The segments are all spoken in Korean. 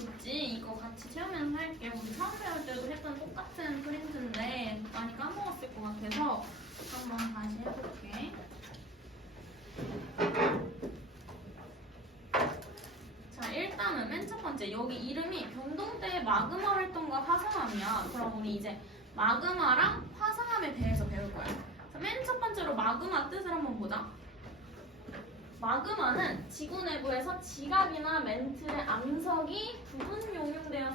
있지. 이거 같이 채우면서 할게. 우리 처음 배울 때도 했던 똑같은 프린트인데 많이 까먹었을 것 같아서 한번 다시 해볼게. 자, 일단은 맨 첫 번째 여기 이름이 변동대의 마그마 활동과 화성암이야. 그럼 우리 이제 마그마랑 화성암에 대해서 배울 거야. 맨 첫 번째로 마그마 뜻을 한번 보자. 마그마는 지구 내부에서 지각이나 멘틀의 암석이 부분 용융되어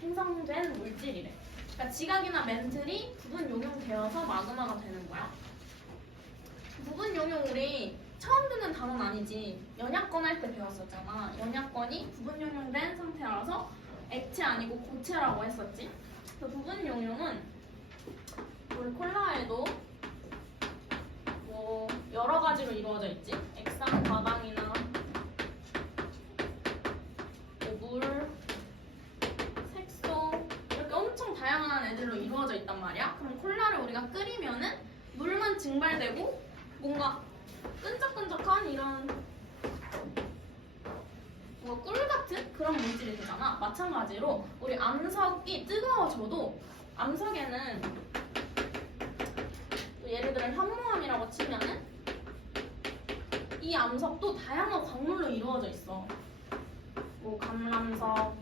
생성된 물질이래. 그러니까 지각이나 멘틀이 부분 용융되어서 마그마가 되는 거야. 부분 용융 우리 처음 듣는 단어는 아니지. 연약권 할 때 배웠었잖아. 연약권이 부분 용융된 상태라서 액체 아니고 고체라고 했었지. 그 부분 용융은 우리 콜라에도 뭐 여러 가지로 이루어져 있지. 액상, 과당이나 물, 색소 이렇게 엄청 다양한 애들로 이루어져 있단 말이야. 그럼 콜라를 우리가 끓이면은 물만 증발되고 뭔가 끈적끈적한 이런 뭔가 꿀 같은 그런 물질이 되잖아. 마찬가지로 우리 암석이 뜨거워져도 암석에는 예를 들어 현무암이라고 치면은 이 암석도 다양한 광물로 이루어져 있어. 뭐 감람석,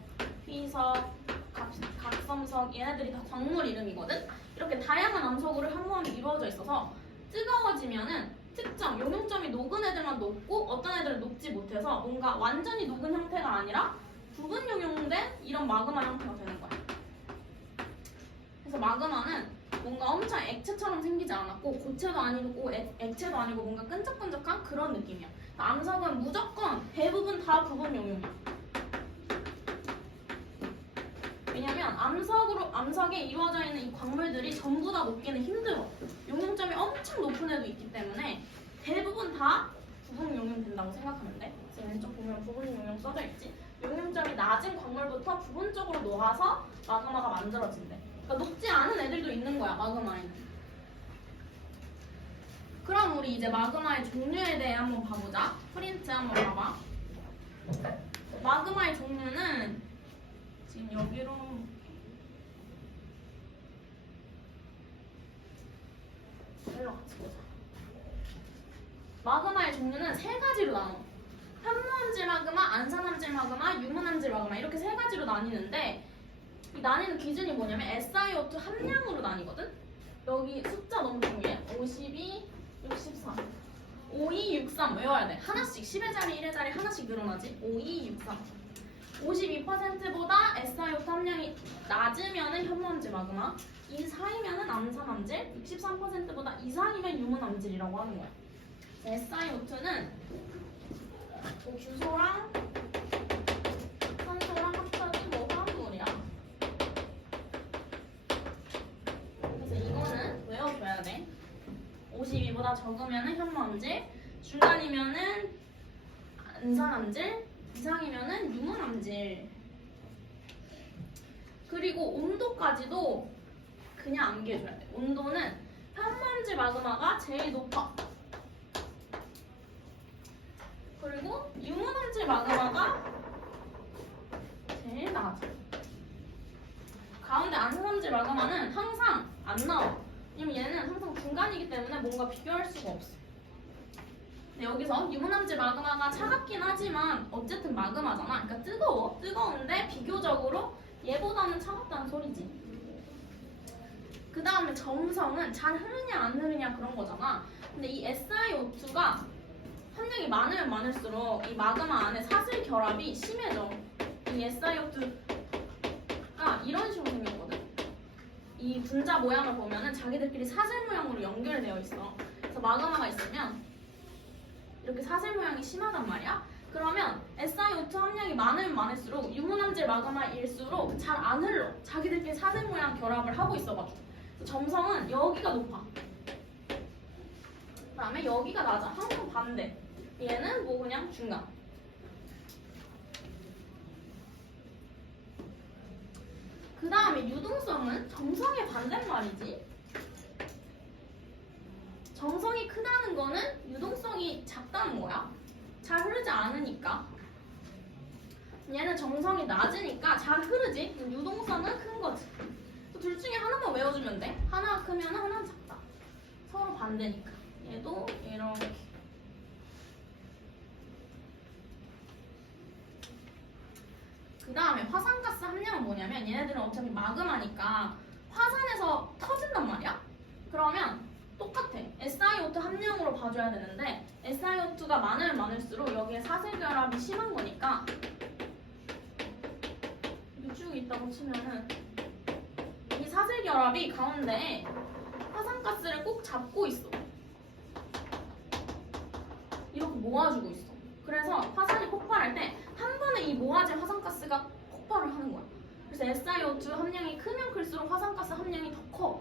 휘석, 각섬석 얘네들이 다 광물 이름이거든. 이렇게 다양한 암석으로 현무암이 이루어져 있어서 뜨거워지면은 특정 용융점이 녹은 애들만 녹고 어떤 애들은 녹지 못해서 뭔가 완전히 녹은 형태가 아니라 부분 용융된 이런 마그마 형태가 되는 거야. 그래서 마그마는 뭔가 엄청 액체처럼 생기지 않았고 고체도 아니고 액체도 아니고 뭔가 끈적끈적한 그런 느낌이야. 암석은 무조건 대부분 다 부분 용융이야. 왜냐면 암석에 이루어져 있는 이 광물들이 전부 다 녹기는 힘들어. 용융점이 엄청 높은 애도 있기 때문에 대부분 다 부분 용융 된다고 생각하면 돼. 그래서 왼쪽 보면 부분 용융 써져 있지. 용융점이 낮은 광물부터 부분적으로 녹아서 마그마가 만들어진대. 그러니까 녹지 않은 애들도 있는 거야, 마그마에는. 그럼 우리 이제 마그마의 종류에 대해 한번 봐보자. 프린트 한번 봐봐. 마그마의 종류는 지금 여기로 일로 같이 보자. 마그마의 종류는 세 가지로 나눠. 현무암질 마그마, 안산암질 마그마, 유문암질 마그마 이렇게 세 가지로 나뉘는데 이 나뉘는 기준이 뭐냐면 SiO2 함량으로 나뉘거든? 여기 숫자 너무 중요해. 52, 63. 52, 63 외워야 돼. 하나씩 10의 자리, 1의 자리 하나씩 늘어나지. 52, 63. 52%보다 SiO2 함량이 낮으면은 현무암질 마그마, 이상이면은 안산암질, 63%보다 이상이면 유문암질이라고 하는 거야. SiO2는 뭐 규소랑 산소랑 합쳐진 뭐 화합물이야. 그래서 이거는 외워줘야 돼. 52보다 적으면은 현무암질, 중간이면은 안산암질, 이상이면은 유문암질. 그리고 온도까지도 그냥 암기해줘야 돼. 온도는 현무암질 마그마가 제일 높아. 그리고 유문암질 마그마가 제일 낮아. 가운데 안산암질 마그마는 항상 안 나와. 왜냐면 얘는 항상 중간이기 때문에 뭔가 비교할 수가 없어. 근데 여기서 유문암질 마그마가 차갑긴 하지만 어쨌든 마그마잖아. 그러니까 뜨거워. 뜨거운데 비교적으로 얘보다는 차갑다는 소리지. 그 다음에 점성은 잘 흐르냐 안 흐르냐 그런 거잖아. 근데 이 SiO2가 함량이 많으면 많을수록 이 마그마 안에 사슬 결합이 심해져. 이 SiO2가 이런 식으로 생겼거든. 이 분자 모양을 보면은 자기들끼리 사슬 모양으로 연결되어 있어. 그래서 마그마가 있으면 이렇게 사슬 모양이 심하단 말이야. 그러면 SiO2 함량이 많으면 많을수록 유문암질 마그마일수록 잘 안 흘러. 자기들끼리 사슬 모양 결합을 하고 있어가지고. 그래서 점성은 여기가 높아. 그 다음에 여기가 낮아. 항상 반대. 얘는 뭐 그냥 중간. 그 다음에 유동성은 점성의 반대말이지. 점성이 크다는 거는 유동성이 작다는 거야. 잘 흐르지 않으니까. 얘는 정성이 낮으니까 잘 흐르지. 유동성은 큰 거지. 둘 중에 하나만 외워주면 돼. 하나 크면 하나는 작다. 서로 반대니까. 얘도 이렇게. 그 다음에 화산가스 함량은 뭐냐면 얘네들은 어차피 마그마니까 화산에서 터진단 말이야. 그러면 똑같아. SiO2 함량으로 봐줘야 되는데 SiO2가 많으면 많을수록 여기에 사슬결합이 심한 거니까 이렇게 쭉 있다고 치면은 이 사슬결합이 가운데에 화산가스를 꼭 잡고 있어. 이렇게 모아주고 있어. 그래서 화산이 폭발할 때 한 번에 이 모아진 화산가스가 폭발을 하는 거야. 그래서 SiO2 함량이 크면 클수록 화산가스 함량이 더 커.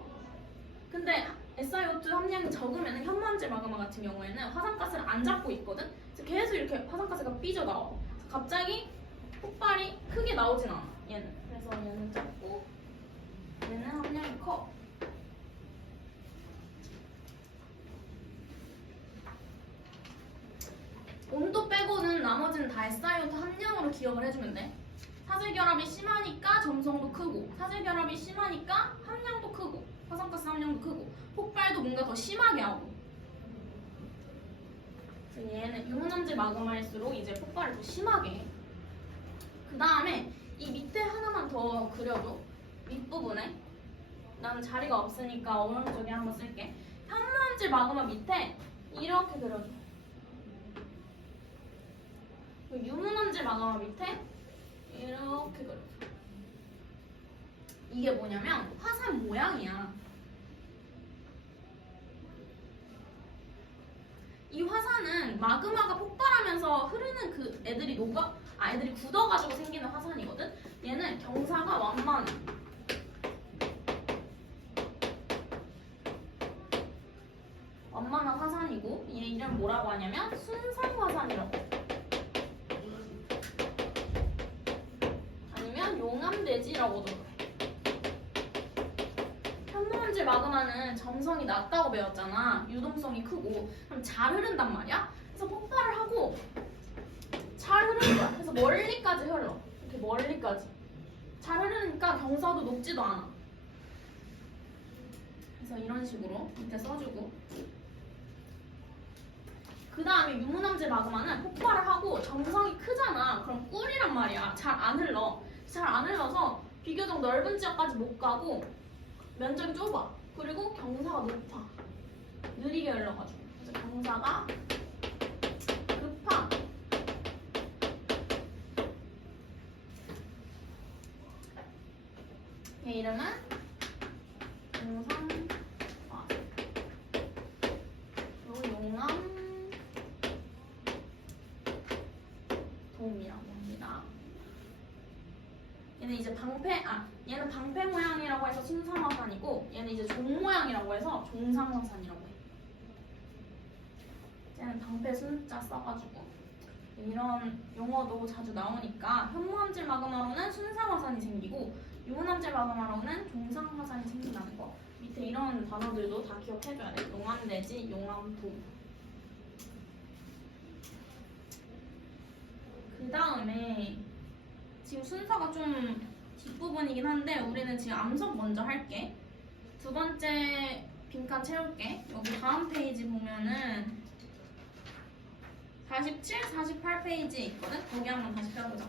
근데 SiO2 함량이 적으면 현무암질 마그마 같은 경우에는 화산가스를 안 잡고 있거든. 그래서 계속 이렇게 화산가스가 삐져나와. 갑자기 폭발이 크게 나오진 않아. 얘는. 그래서 얘는 작고 얘는 함량이 커. 온도 빼고는 나머지는 다 SiO2 함량으로 기억을 해주면 돼. 사슬결합이 심하니까 점성도 크고, 사슬결합이 심하니까 함량도 크고, 화산가스 함량도 크고, 폭발도 뭔가 더 심하게 하고. 그래서 얘는 유문암질 마그마일수록 이제 폭발을 더 심하게 해. 그 다음에 이 밑에 하나만 더 그려줘. 윗부분에. 나는 자리가 없으니까 오른쪽에 한번 쓸게. 현무암질 마그마 밑에 이렇게 그려줘. 유문암질 마그마 밑에 이렇게 그려줘. 이게 뭐냐면 화산 모양이야. 이 화산은 마그마가 폭발하면서 흐르는 그 애들이 애들이 굳어가지고 생기는 화산이거든. 얘는 경사가 완만해. 완만한 화산이고 얘 이름 뭐라고 하냐면 순상화산이라고. 용암대지라고도 해. 현무암질 마그마는 점성이 낮다고 배웠잖아. 유동성이 크고. 그럼 잘 흐른단 말이야. 그래서 폭발을 하고 잘 흐르는 거야. 그래서 멀리까지 흘러. 이렇게 멀리까지. 잘 흐르니까 경사도 높지도 않아. 그래서 이런 식으로 밑에 써주고. 그 다음에 유문암질 마그마는 폭발을 하고 점성이 크잖아. 그럼 꿀이란 말이야. 잘 안 흘러. 잘 안 흘러서 비교적 넓은 지역까지 못 가고 면적이 좁아. 그리고 경사가 높아. 느리게 흘러가지고. 그래서 경사가 급한. 얘 이름은 용상화산. 그리고 용암돔이라고 합니다. 얘는 이제 얘는 방패 모양이라고 해서 순상화산이고 얘는 이제 종 모양이라고 해서 종상화산이라고 해. 얘는 방패 순자 써가지고 이런 용어도 자주 나오니까 현무암질 마그마로는 순상화산이 생기고 유문암질 마그마로는 종상화산이 생긴다는 거. 밑에 이런 단어들도 다 기억해줘야 돼. 용암대지, 용암돔. 그 다음에 지금 순서가 좀 뒷부분이긴 한데 우리는 지금 암석 먼저 할게. 두 번째 빈칸 채울게. 여기 다음 페이지 보면은 47, 48페이지 있거든? 거기 한번 다시 펴보자.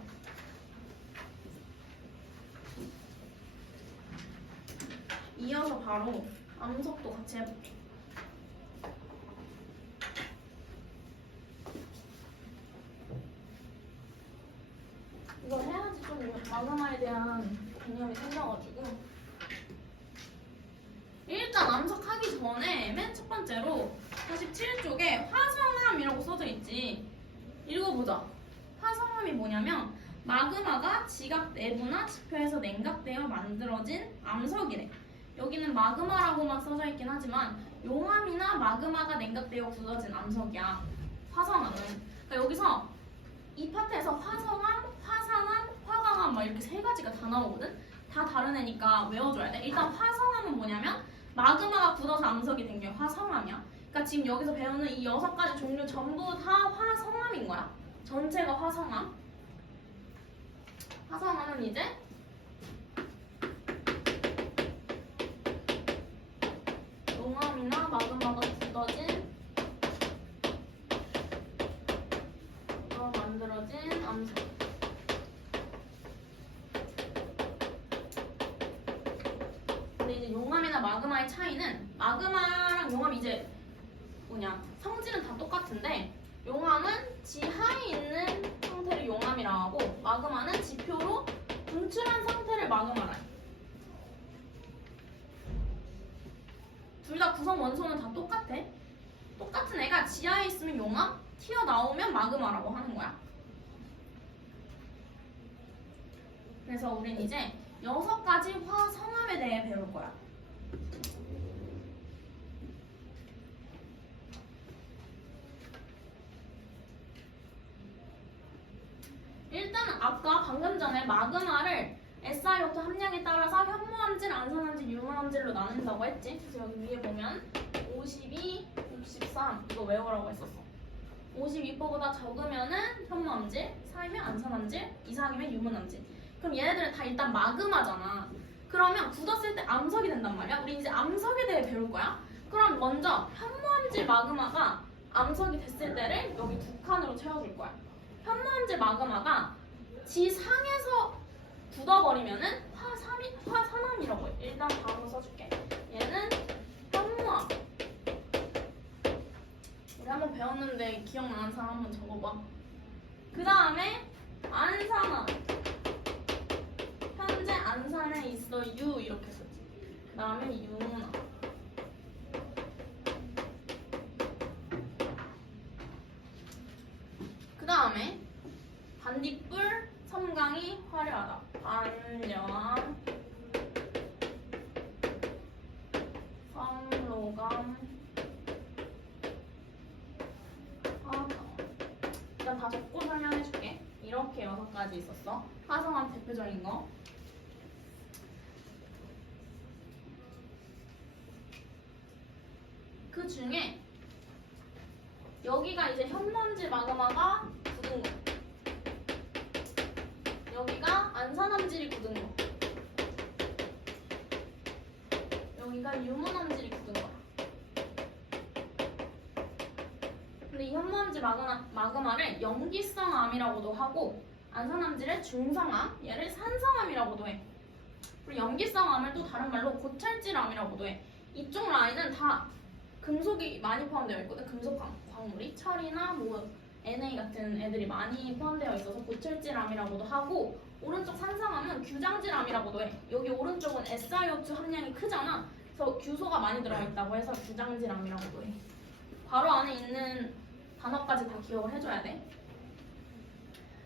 이어서 바로 암석도 같이 해볼게. 이거 해야지 좀 마그마에 대한 개념이 생겨가지고. 일단 암석하기 전에 맨 첫 번째로 47쪽에 화성암이라고 써져 있지. 읽어보자. 화성암이 뭐냐면 마그마가 지각 내부나 지표에서 냉각되어 만들어진 암석이래. 여기는 마그마라고만 써져 있긴 하지만 용암이나 마그마가 냉각되어 굳어진 암석이야. 화성암은. 그러니까 여기서 이 파트에서 화성암, 화산암, 화강암 막 이렇게 세 가지가 다 나오거든? 다 다른 애니까 외워줘야 돼. 일단 화성암은 뭐냐면 마그마가 굳어서 암석이 된 게 화성암이야. 그러니까 지금 여기서 배우는 이 6가지 종류 전부 다 화성암인 거야. 전체가 화성암. 화성암은 이제 용암이나 마그마가 굳어진 만들어진 암석. 근데 이제 용암이나 마그마의 차이는 마그마랑 용암 이제 성질은 다 똑같은데 용암은 지하에 있는 상태를 용암이라고 하고 마그마는 지표로 분출한 상태를 마그마라 해. 둘 다 구성 원소는 다 똑같아. 똑같은 애가 지하에 있으면 용암, 튀어나오면 마그마라고 하는 거야. 그래서 우린 이제 6가지 화성암에 대해 배울 거야. 일단은 아까 방금 전에 마그마를 SiO2 함량에 따라서 현무암질, 안산암질, 유문암질로 나눈다고 했지. 그래서 여기 위에 보면 52, 63 이거 외우라고 했었어. 52%보다 적으면은 현무암질, 4이면 안산암질, 이상이면 유문암질. 그럼 얘네들은 다 일단 마그마잖아. 그러면 굳었을 때 암석이 된단 말이야. 우리 이제 암석에 대해 배울 거야. 그럼 먼저 현무암질 마그마가 암석이 됐을 때를 여기 두 칸으로 채워줄 거야. 현무암질 마그마가 지상에서 굳어버리면은 화산암이라고 해. 일단 바로 써줄게. 얘는 현무암. 우리 한번 배웠는데 기억나는 사람 한번 적어봐. 그 다음에 안산암. 현재 안산에 있어 유 이렇게 썼지. 그 다음에 유문암. 그 다음에 반딧불 섬광이 화려하다. 반염 성로감 일단 다 적고 설명해줄게. 이렇게 6가지 있었어. 화성암 대표적인 거. 그 중에 여기가 이제 현무암질 마그마가 굳은 거. 여기가 안산암질이 굳은 거. 여기가 유문암질이 굳은 거야. 근데 이 현무암질 마그마를 염기성암이라고도 하고 안산암질의 중성암, 얘를 산성암이라고도 해. 그리고 염기성암을 또 다른 말로 고철질암이라고도 해. 이쪽 라인은 다 금속이 많이 포함되어 있거든. 금속 광물이 철이나 Na 같은 애들이 많이 포함되어 있어서 고철질암이라고도 하고 오른쪽 산성암은 규장질암이라고도 해. 여기 오른쪽은 SiO2 함량이 크잖아. 그래서 규소가 많이 들어있다고 해서 규장질암이라고도 해. 바로 안에 있는 단어까지 다 기억을 해줘야 돼.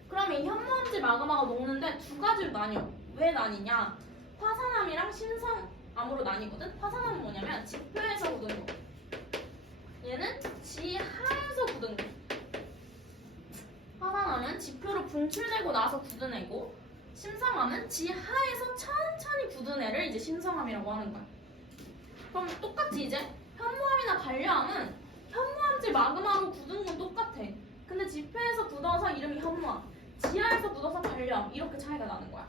그럼 이 현무암질 마그마가 녹는데 2가지로 나뉘어. 왜 나뉘냐? 화산암이랑 신성암으로 나뉘거든. 화산암은 뭐냐면 지표에서 굳은 거. 얘는 지하에서 굳은 거. 화산암은 지표로 분출되고 나서 굳은 애고 신성암은 지하에서 천천히 굳은 애를 이제 신성암이라고 하는 거야. 그럼 똑같이 이제 현무암이나 반려암은 현무암질 마그마로 굳은 건 똑같아. 근데 지표에서 굳어서 이름이 현무암, 지하에서 굳어서 반려암 이렇게 차이가 나는 거야.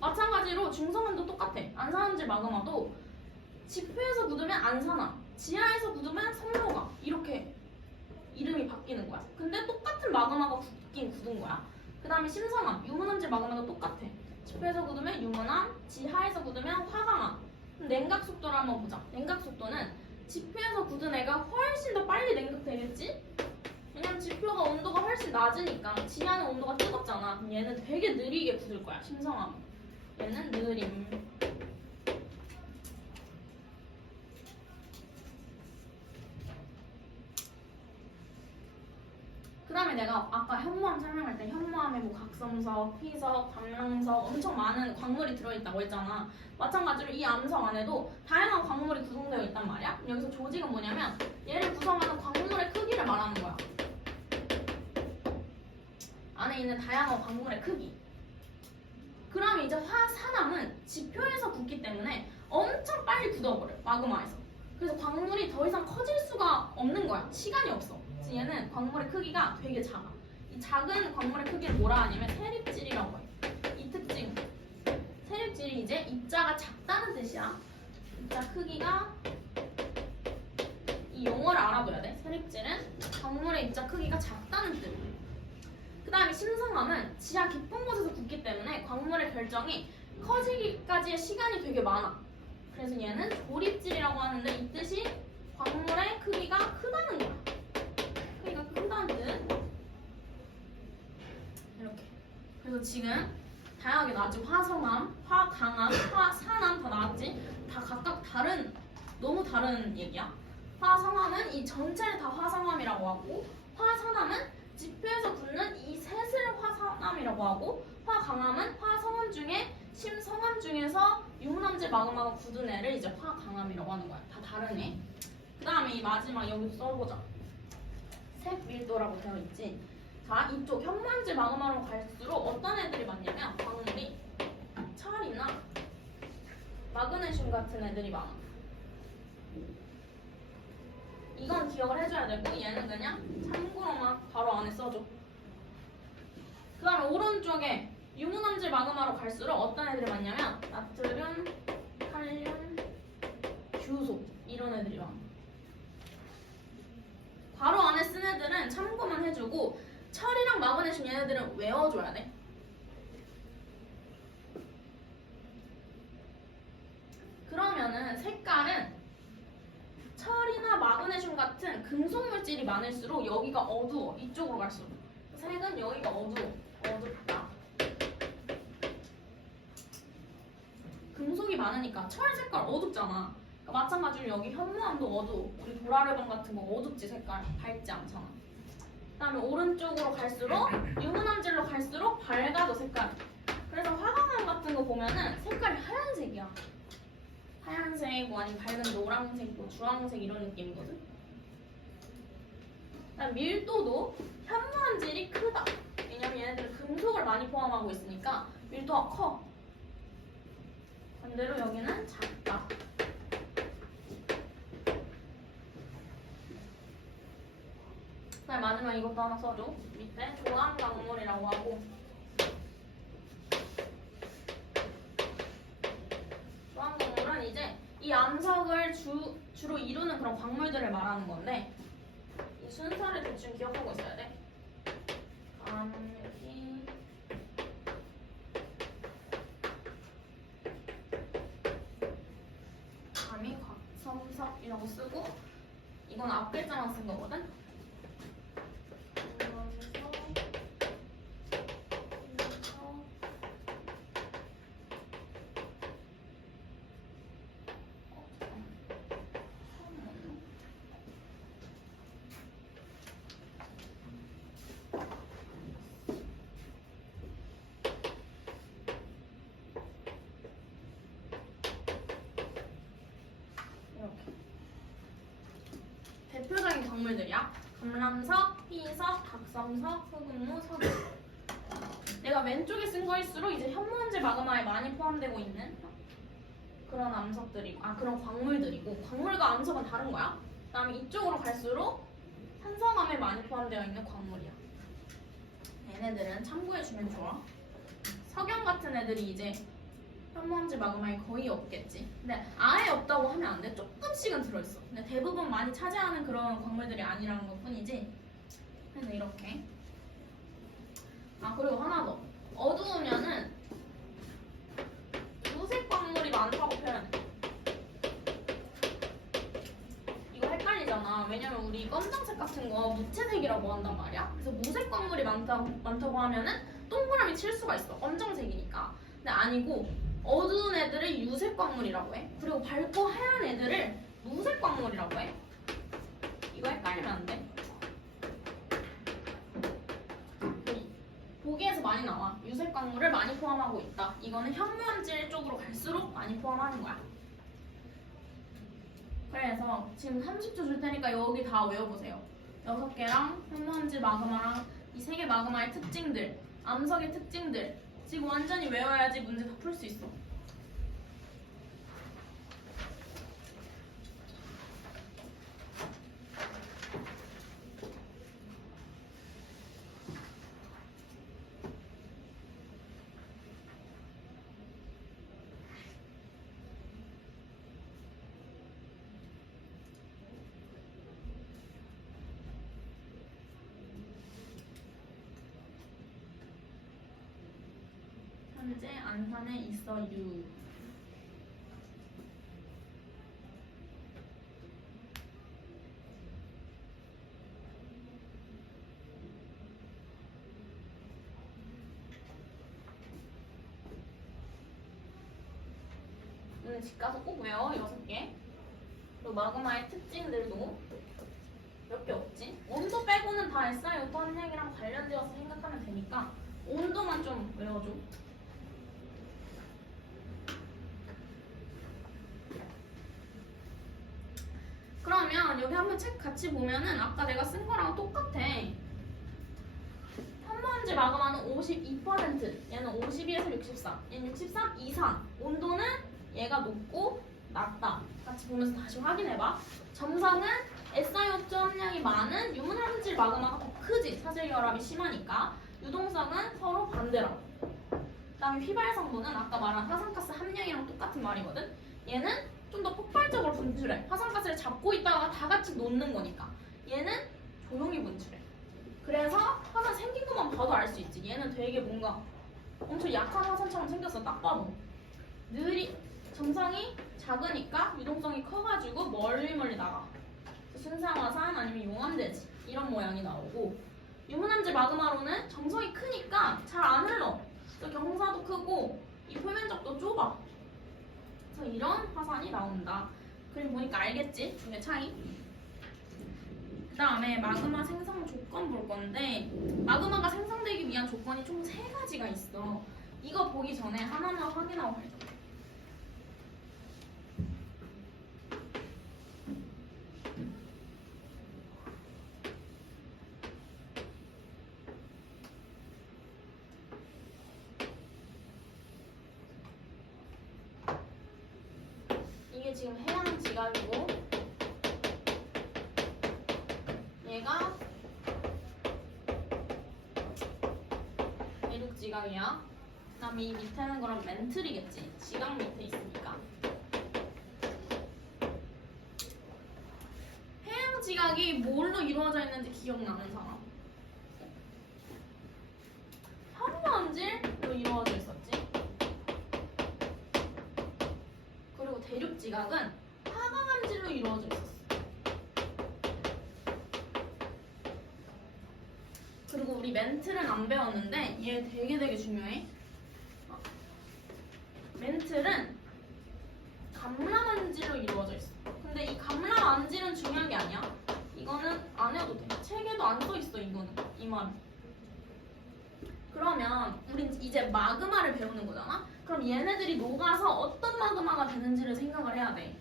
마찬가지로 중성암도 똑같아. 안산암질 마그마도 지표에서 굳으면 안산암, 지하에서 굳으면 성로감 이렇게 이름이 바뀌는 거야. 근데 똑같은 마그마가 굳긴 굳은 거야. 그 다음에 심성암, 유문암질 마그마도 똑같아. 지표에서 굳으면 유문암, 지하에서 굳으면 화강암. 냉각 속도를 한번 보자. 냉각 속도는 지표에서 굳은 애가 훨씬 더 빨리 냉각되겠지? 왜냐면 지표가 온도가 훨씬 낮으니까 지하는 온도가 뜨겁잖아. 그럼 얘는 되게 느리게 굳을 거야. 심성암. 얘는 느림. 그 다음에 내가 아까 현무암 설명할 때 현무암에 뭐 각섬석, 희석, 방랑석 엄청 많은 광물이 들어있다고 했잖아. 마찬가지로 이 암석 안에도 다양한 광물이 구성되어 있단 말이야. 여기서 조직은 뭐냐면 얘를 구성하는 광물의 크기를 말하는 거야. 안에 있는 다양한 광물의 크기. 그럼 이제 화산암은 지표에서 굳기 때문에 엄청 빨리 굳어버려. 마그마에서. 그래서 광물이 더 이상 커질 수가 없는 거야. 시간이 없어. 얘는 광물의 크기가 되게 작아. 이 이 작은 광물의 크기를 뭐라 하냐면 세립질이라고 해. 이 특징. 세립질이 이제 입자가 작다는 뜻이야. 입자 크기가 이 용어를 알아둬야 돼. 세립질은 광물의 입자 크기가 작다는 뜻. 그 다음에 심성암은 지하 깊은 곳에서 굳기 때문에 광물의 결정이 커지기까지의 시간이 되게 많아. 그래서 얘는 고립질이라고 하는데 이 뜻이 광물의 크기가 크다는 거야. 크기가 크다는 뜻. 이렇게. 그래서 지금 다양하게 나왔지. 화성암, 화강암, 화산암 다 나왔지. 다 각각 다른, 너무 다른 얘기야. 화성암은 이 전체를 다 화성암이라고 하고, 화산암은 지표에서 붙는 이 셋을 화산암이라고 하고, 화강암은 화성암 중에 심성암 중에서 유문암질 마그마가 굳은 애를 이제 화강암이라고 하는 거야. 다 다르네. 그 다음에 이 마지막 여기 써보자. 색 밀도라고 되어 있지. 자, 이쪽 현무암질 마그마로 갈수록 어떤 애들이 많냐면 광물이 철이나 마그네슘 같은 애들이 많아. 이건 기억을 해줘야 되고 얘는 그냥 참고로만 바로 안에 써줘. 그 다음에 오른쪽에 유문암질 마그마로 갈수록 어떤 애들이 많냐면 나트륨, 칼륨, 규소 이런 애들이 많아. 바로 안에 쓴 애들은 참고만 해주고 철이랑 마그네슘 얘네들은 외워줘야 돼. 그러면은 색깔은 철이나 마그네슘 같은 금속 물질이 많을수록 여기가 어두워. 이쪽으로 갈수록. 색은 여기가 어둡다. 금속이 많으니까 철 색깔 어둡잖아. 그러니까 마찬가지로 여기 현무암도 어두워. 우리 도라르방 같은 거 어둡지 색깔. 밝지 않잖아. 그 다음에 오른쪽으로 갈수록 유문암질로 갈수록 밝아져 색깔. 그래서 화강암 같은 거 보면은 색깔이 하얀색이야. 하얀색, 뭐 아니면 밝은 노란색, 뭐 주황색 이런 느낌이거든. 그다음 밀도도 현무암질이 크다. 왜냐면 얘네들은 금속을 많이 포함하고 있으니까 밀도가 커. 반대로 여기는 작다. 그다음 마지막 이것도 하나 써줘. 밑에 조암 광물이라고 하고. 조암 광물은 이제 이 암석을 주로 이루는 그런 광물들을 말하는 건데 이 순서를 대충 기억하고 있어야 돼. 감기, 감이, 곽섬석이라고 쓰고 이건 앞 글자만 쓴 거거든. 대표적인 광물들이야. 감람석, 희석, 각성석, 흑음무, 석유. 내가 왼쪽에 쓴 거일수록 이제 현무암질 마그마에 많이 포함되고 있는 그런 암석들이고, 그런 광물들이고, 광물과 암석은 다른 거야. 그다음에 이쪽으로 갈수록 산성암에 많이 포함되어 있는 광물이야. 얘네들은 참고해주면 좋아. 석영 같은 애들이 이제 현무암질 마그마에 거의 없겠지. 근데 아예 없다고 하면 안 돼. 조금씩은 들어있어. 근데 대부분 많이 차지하는 그런 광물들이 아니라는 것 뿐이지. 그래서 이렇게. 그리고 하나 더. 어두우면은 무색 광물이 많다고 표현해. 이거 헷갈리잖아. 왜냐면 우리 검정색 같은 거 무채색이라고 한단 말이야. 그래서 무색 광물이 많다고 하면은 동그라미 칠 수가 있어. 검정색이니까. 근데 아니고 어두운 애들을 유색 광물이라고 해. 그리고 밝고 하얀 애들을 무색 광물이라고 해. 이거 헷갈리면 안 돼. 보기에서 많이 나와. 유색 광물을 많이 포함하고 있다. 이거는 현무암질 쪽으로 갈수록 많이 포함하는 거야. 그래서 지금 30초 줄 테니까 여기 다 외워보세요. 6개랑 현무암질 마그마랑 이 3개 마그마의 특징들, 암석의 특징들 지금 완전히 외워야지 문제 다 풀 수 있어. 안산에 있어요. 오늘 집 가서 꼭 외워 6개. 그리고 마그마의 특징들도 몇 개 없지? 온도 빼고는 다 SiO2 함량이랑 관련되어서 생각하면 되니까 온도만 좀 외워줘. 그러면 여기 한번 책 같이 보면은 아까 내가 쓴 거랑 똑같아. 현무암지 마그마는 52%, 얘는 52에서 63, 얘는 63 이상. 온도는 얘가 높고 낮다. 같이 보면서 다시 확인해봐. 점성은 SiO2 함량이 많은 유문암질 마그마가 더 크지. 사질 결합이 심하니까. 유동성은 서로 반대라고. 그다음에 휘발성분은 아까 말한 화산가스 함량이랑 똑같은 말이거든. 얘는 좀 더 폭발적으로 분출해. 화산가스를 잡고 있다가 다 같이 놓는 거니까. 얘는 조용히 분출해. 그래서 화산 생긴 것만 봐도 알 수 있지. 얘는 되게 뭔가 엄청 약한 화산처럼 생겼어. 딱 봐도. 점성이 작으니까 유동성이 커가지고 멀리 나가. 순상화산 아니면 용암대지 이런 모양이 나오고, 유문암질 마그마로는 점성이 크니까 잘 안 흘러. 그래서 경사도 크고 이 표면적도 좁아. 그래서 이런 화산이 나온다. 그림 보니까 알겠지? 중의 차이. 그 다음에 마그마 생성 조건 볼 건데, 마그마가 생성되기 위한 조건이 총 3가지가 있어. 이거 보기 전에 하나만 확인하고 갈게. 이게 지금 해양 지각이고, 얘가 대륙 지각이야. 그다음에 이 밑에는 그럼 멘틀이겠지. 지각 밑에 있으니까. 해양 지각이 뭘로 이루어져 있는지 기억나는 사람? 현무암질로 이루어져 있었지. 그리고 대륙 지각은 화강암질로 이루어져 있었어. 그리고 우리 멘틀은 안 배웠는데 얘 되게 중요해. 멘틀은 감람암질로 이루어져 있어. 근데 이 감람암질은 중요한 게 아니야. 이거는 안 해도 돼. 책에도 안 써 있어. 이거는 이 말은. 그러면 우린 이제 마그마를 배우는 거잖아. 그럼 얘네들이 녹아서 어떤 마그마가 되는지를 생각을 해야 돼.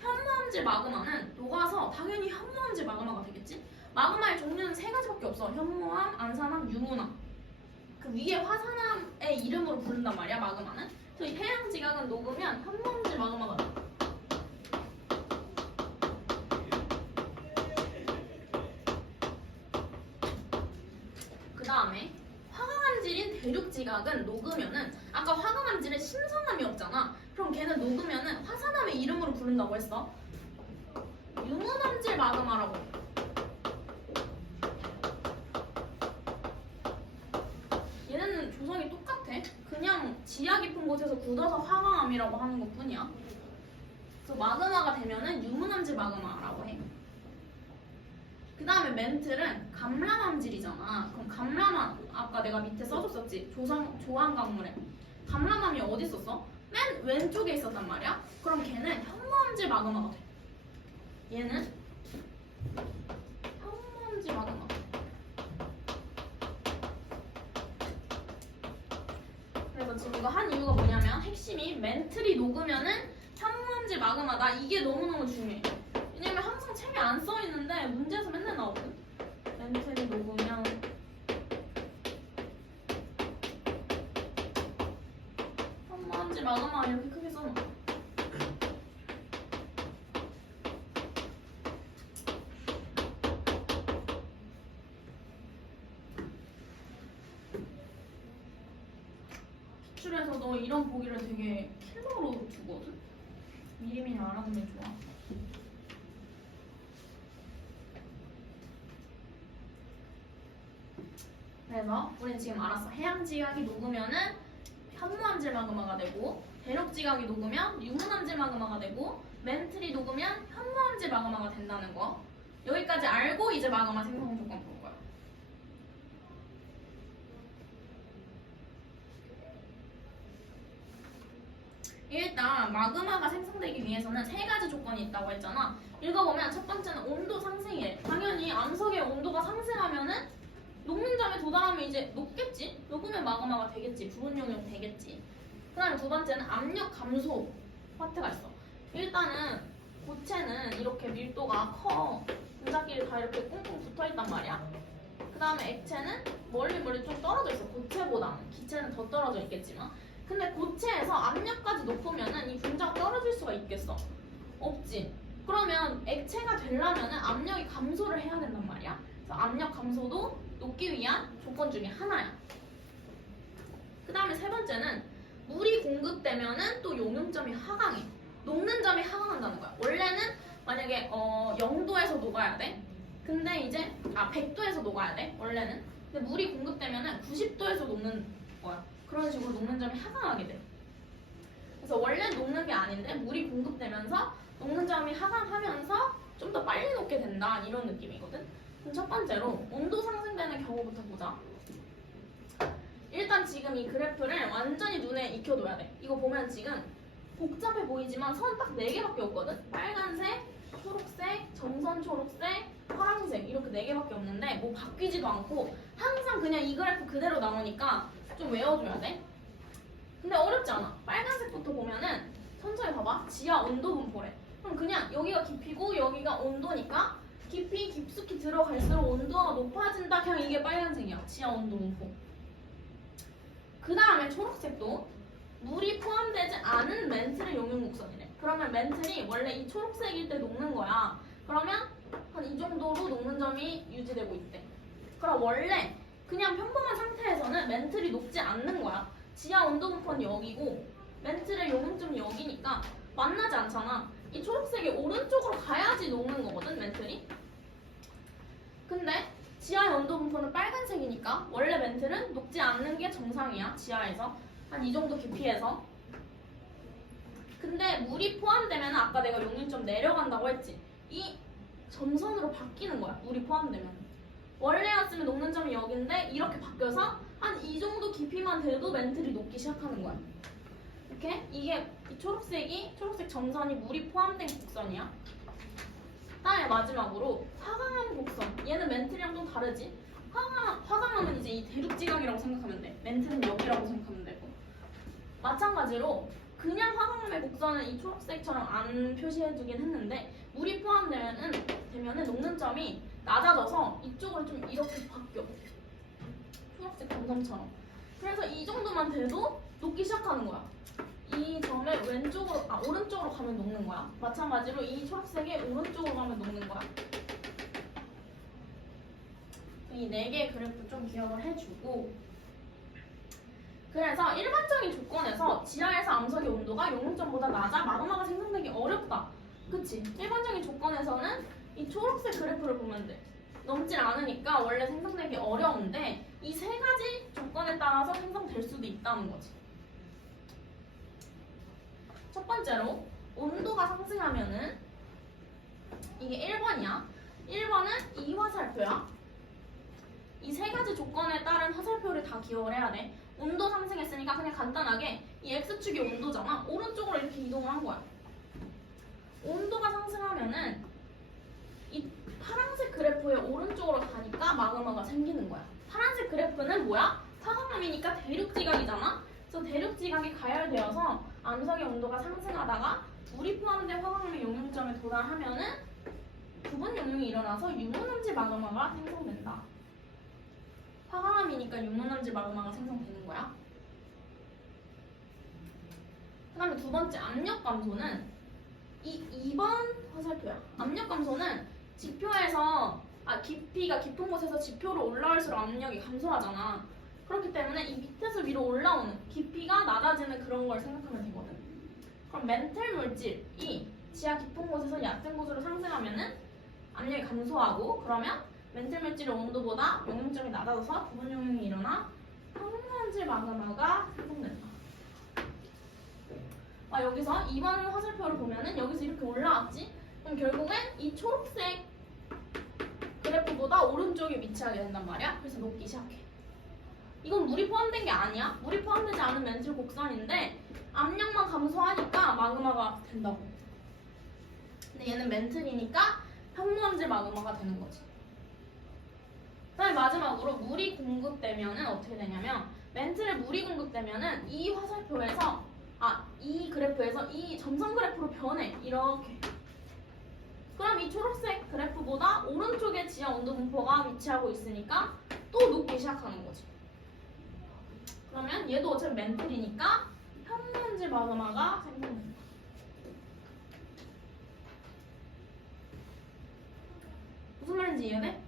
현무암질 마그마는 녹아서 당연히 현무암질 마그마가 되겠지. 마그마의 종류는 3가지밖에 없어. 현무암, 안산암, 유문암. 그 위에 화산암의 이름으로 부른단 말이야, 마그마는. 그래서 이 해양 지각은 녹으면 현무암질 마그마가 돼. 그 다음에 화강암질인 대륙 지각은 녹으면은, 아까 화강암질은 신선함이 없잖아. 그럼 걔는 녹으면은 화산암의 이름으로 부른다고 했어. 유문암질 마그마라고 해. 얘네는 조성이 똑같아. 그냥 지하 깊은 곳에서 굳어서 화강암이라고 하는 것 뿐이야. 그래서 마그마가 되면은 유문암질 마그마라고 해. 그 다음에 멘틀은 감람암질이잖아. 그럼 감람암, 아까 내가 밑에 써줬었지. 조항강물에. 감람암이 어디 있었어? 맨 왼쪽에 있었단 말이야. 그럼 걔는 현무암질 마그마가 돼. 얘는 현무암질 마그마. 그래서 지금 이거 한 이유가 뭐냐면, 핵심이 멘틀이 녹으면은 현무암질 마그마다. 이게 너무너무 중요해. 왜냐면 항상 책에 안 써있는데 문제에서 맨날 나오거든. 멘틀이 녹으면 현무암질 마그마 이렇게 크게 써놔. 기출에서도 이런 보기를 되게 킬러로 두거든. 미리미리 알아두면 좋아. 그래서 우린 지금 알았어. 해양 지각이 녹으면은 산무암질 마그마가 되고, 대륙지각이 녹으면 유문암질 마그마가 되고, 멘틀이 녹으면 현무암질 마그마가 된다는 거. 여기까지 알고 이제 마그마 생성 조건 볼 거야. 일단 마그마가 생성되기 위해서는 세 가지 조건이 있다고 했잖아. 읽어보면 첫 번째는 온도 상승이래. 당연히 암석의 온도가 상승하면은 녹는 점에 도달하면 이제 녹겠지? 녹으면 마그마가 되겠지. 부분 용융 되겠지. 그 다음에 두 번째는 압력 감소 파트가 있어. 일단은 고체는 이렇게 밀도가 커. 분자끼리 다 이렇게 꽁꽁 붙어있단 말이야. 그 다음에 액체는 멀리 좀 떨어져 있어. 고체보다는. 기체는 더 떨어져 있겠지만. 근데 고체에서 압력까지 높으면은 이 분자가 떨어질 수가 있겠어? 없지. 그러면 액체가 되려면은 압력이 감소를 해야 된단 말이야. 그래서 압력 감소도 녹기 위한 조건 중에 하나야. 그 다음에 세 번째는 물이 공급되면은 또 용융점이 하강해. 녹는 점이 하강한다는 거야. 원래는 만약에 0도에서 녹아야 돼. 근데 이제 100도에서 녹아야 돼. 원래는. 근데 물이 공급되면은 90도에서 녹는 거야. 그런 식으로 녹는 점이 하강하게 돼. 그래서 원래 녹는 게 아닌데 물이 공급되면서 녹는 점이 하강하면서 좀 더 빨리 녹게 된다. 이런 느낌이거든. 그럼 첫 번째로 온도 상승되는 경우부터 보자. 일단 지금 이 그래프를 완전히 눈에 익혀둬야 돼. 이거 보면 지금 복잡해 보이지만 선 딱 4개밖에 없거든. 빨간색, 초록색, 점선 초록색, 파란색 이렇게 4개밖에 없는데 뭐 바뀌지도 않고 항상 그냥 이 그래프 그대로 나오니까 좀 외워줘야 돼. 근데 어렵지 않아. 빨간색부터 보면은 천천히 봐봐. 지하 온도 분포래. 그럼 그냥 여기가 깊이고 여기가 온도니까 깊이 깊숙이 들어갈수록 온도가 높아진다. 그냥 이게 빨간색이야. 지하 온도 분포. 그 다음에 초록색도 물이 포함되지 않은 멘틀의 용융곡선이래. 그러면 멘틀이 원래 이 초록색일 때 녹는 거야. 그러면 한 이 정도로 녹는 점이 유지되고 있대. 그럼 원래 그냥 평범한 상태에서는 멘틀이 녹지 않는 거야. 지하 온도 분포는 여기고 멘틀의 용융점이 여기니까 만나지 않잖아. 이 초록색이 오른쪽으로 가야지 녹는 거거든, 멘틀이. 근데 지하의 온도 분포는 빨간색이니까 원래 멘틀은 녹지 않는 게 정상이야. 지하에서 한 이 정도 깊이에서. 근데 물이 포함되면 아까 내가 용융점 내려간다고 했지. 이 점선으로 바뀌는 거야. 물이 포함되면. 원래였으면 녹는 점이 여기인데 이렇게 바뀌어서 한 이 정도 깊이만 돼도 멘틀이 녹기 시작하는 거야. 이렇게 이게 이 초록색 점선이 물이 포함된 곡선이야. 다음에 마지막으로 화강암 곡선. 얘는 멘틀이랑 좀 다르지? 화강암은 이제 이 대륙지각이라고 생각하면 돼. 멘틀은 여기라고 생각하면 되고. 마찬가지로 그냥 화강암의 곡선은 이 초록색처럼 안 표시해두긴 했는데 물이 포함되면은 녹는 점이 낮아져서 이쪽으로 좀 이렇게 바뀌어. 초록색 점선처럼. 그래서 이 정도만 돼도 녹기 시작하는 거야. 이 점의 오른쪽으로 가면 녹는 거야. 마찬가지로 이 초록색이 오른쪽으로 가면 녹는 거야. 이 4개의 그래프 좀 기억을 해주고. 그래서 일반적인 조건에서 지하에서 암석의 온도가 용융점보다 낮아 마그마가 생성되기 어렵다. 그치? 일반적인 조건에서는 이 초록색 그래프를 보면 돼. 넘질 않으니까 원래 생성되기 어려운데 이 3가지 조건에 따라서 생성될 수도 있다는 거지. 첫 번째로 온도가 상승하면은 이게 1번이야. 1번은 이 화살표야. 이 3가지 조건에 따른 화살표를 다 기억을 해야 돼. 온도 상승했으니까 그냥 간단하게 이 X축이 온도잖아. 오른쪽으로 이렇게 이동을 한 거야. 온도가 상승하면은 이 파란색 그래프의 오른쪽으로 가니까 마그마가 생기는 거야. 파란색 그래프는 뭐야? 화강암이니까 대륙지각이잖아. 그래서 대륙지각이 가열되어서 암석의 온도가 상승하다가 물이 포함된 화강암의 용융점에 도달하면은 부분 용융이 일어나서 유문암질 마그마가 생성된다. 화강암이니까 유문암질 마그마가 생성되는 거야. 그 다음에 두 번째 압력 감소는 이 2번 화살표야. 압력 감소는 지표에서 깊이가 깊은 곳에서 지표로 올라올수록 압력이 감소하잖아. 그렇기 때문에 이 밑에서 위로 올라오는 깊이가 낮아지는 그런 걸 생각하면 되거든. 그럼 멘틀 물질이 지하 깊은 곳에서 얕은 곳으로 상승하면은 압력이 감소하고, 그러면 멘틀 물질의 온도보다 용융점이 낮아져서 부분 용융이 일어나 현무암질 마그마가 생성된다. 여기서 2번 화살표를 보면은 여기서 이렇게 올라왔지? 그럼 결국엔 이 초록색 그래프보다 오른쪽에 위치하게 된단 말이야. 그래서 녹기 시작해. 이건 물이 포함된 게 아니야. 물이 포함되지 않은 멘틀 곡선인데 압력만 감소하니까 마그마가 된다고. 근데 얘는 멘틀이니까 현무암질 마그마가 되는 거지. 그다음에 마지막으로 물이 공급되면은 어떻게 되냐면 멘틀에 물이 공급되면은 이 화살표에서 이 그래프에서 이 점선 그래프로 변해. 이렇게. 그럼 이 초록색 그래프보다 오른쪽에 지하 온도 분포가 위치하고 있으니까 또 녹기 시작하는 거지. 그러면 얘도 어차피 멘틀이니까 현무암질 마그마가 생성된다. 무슨 말인지 이해돼?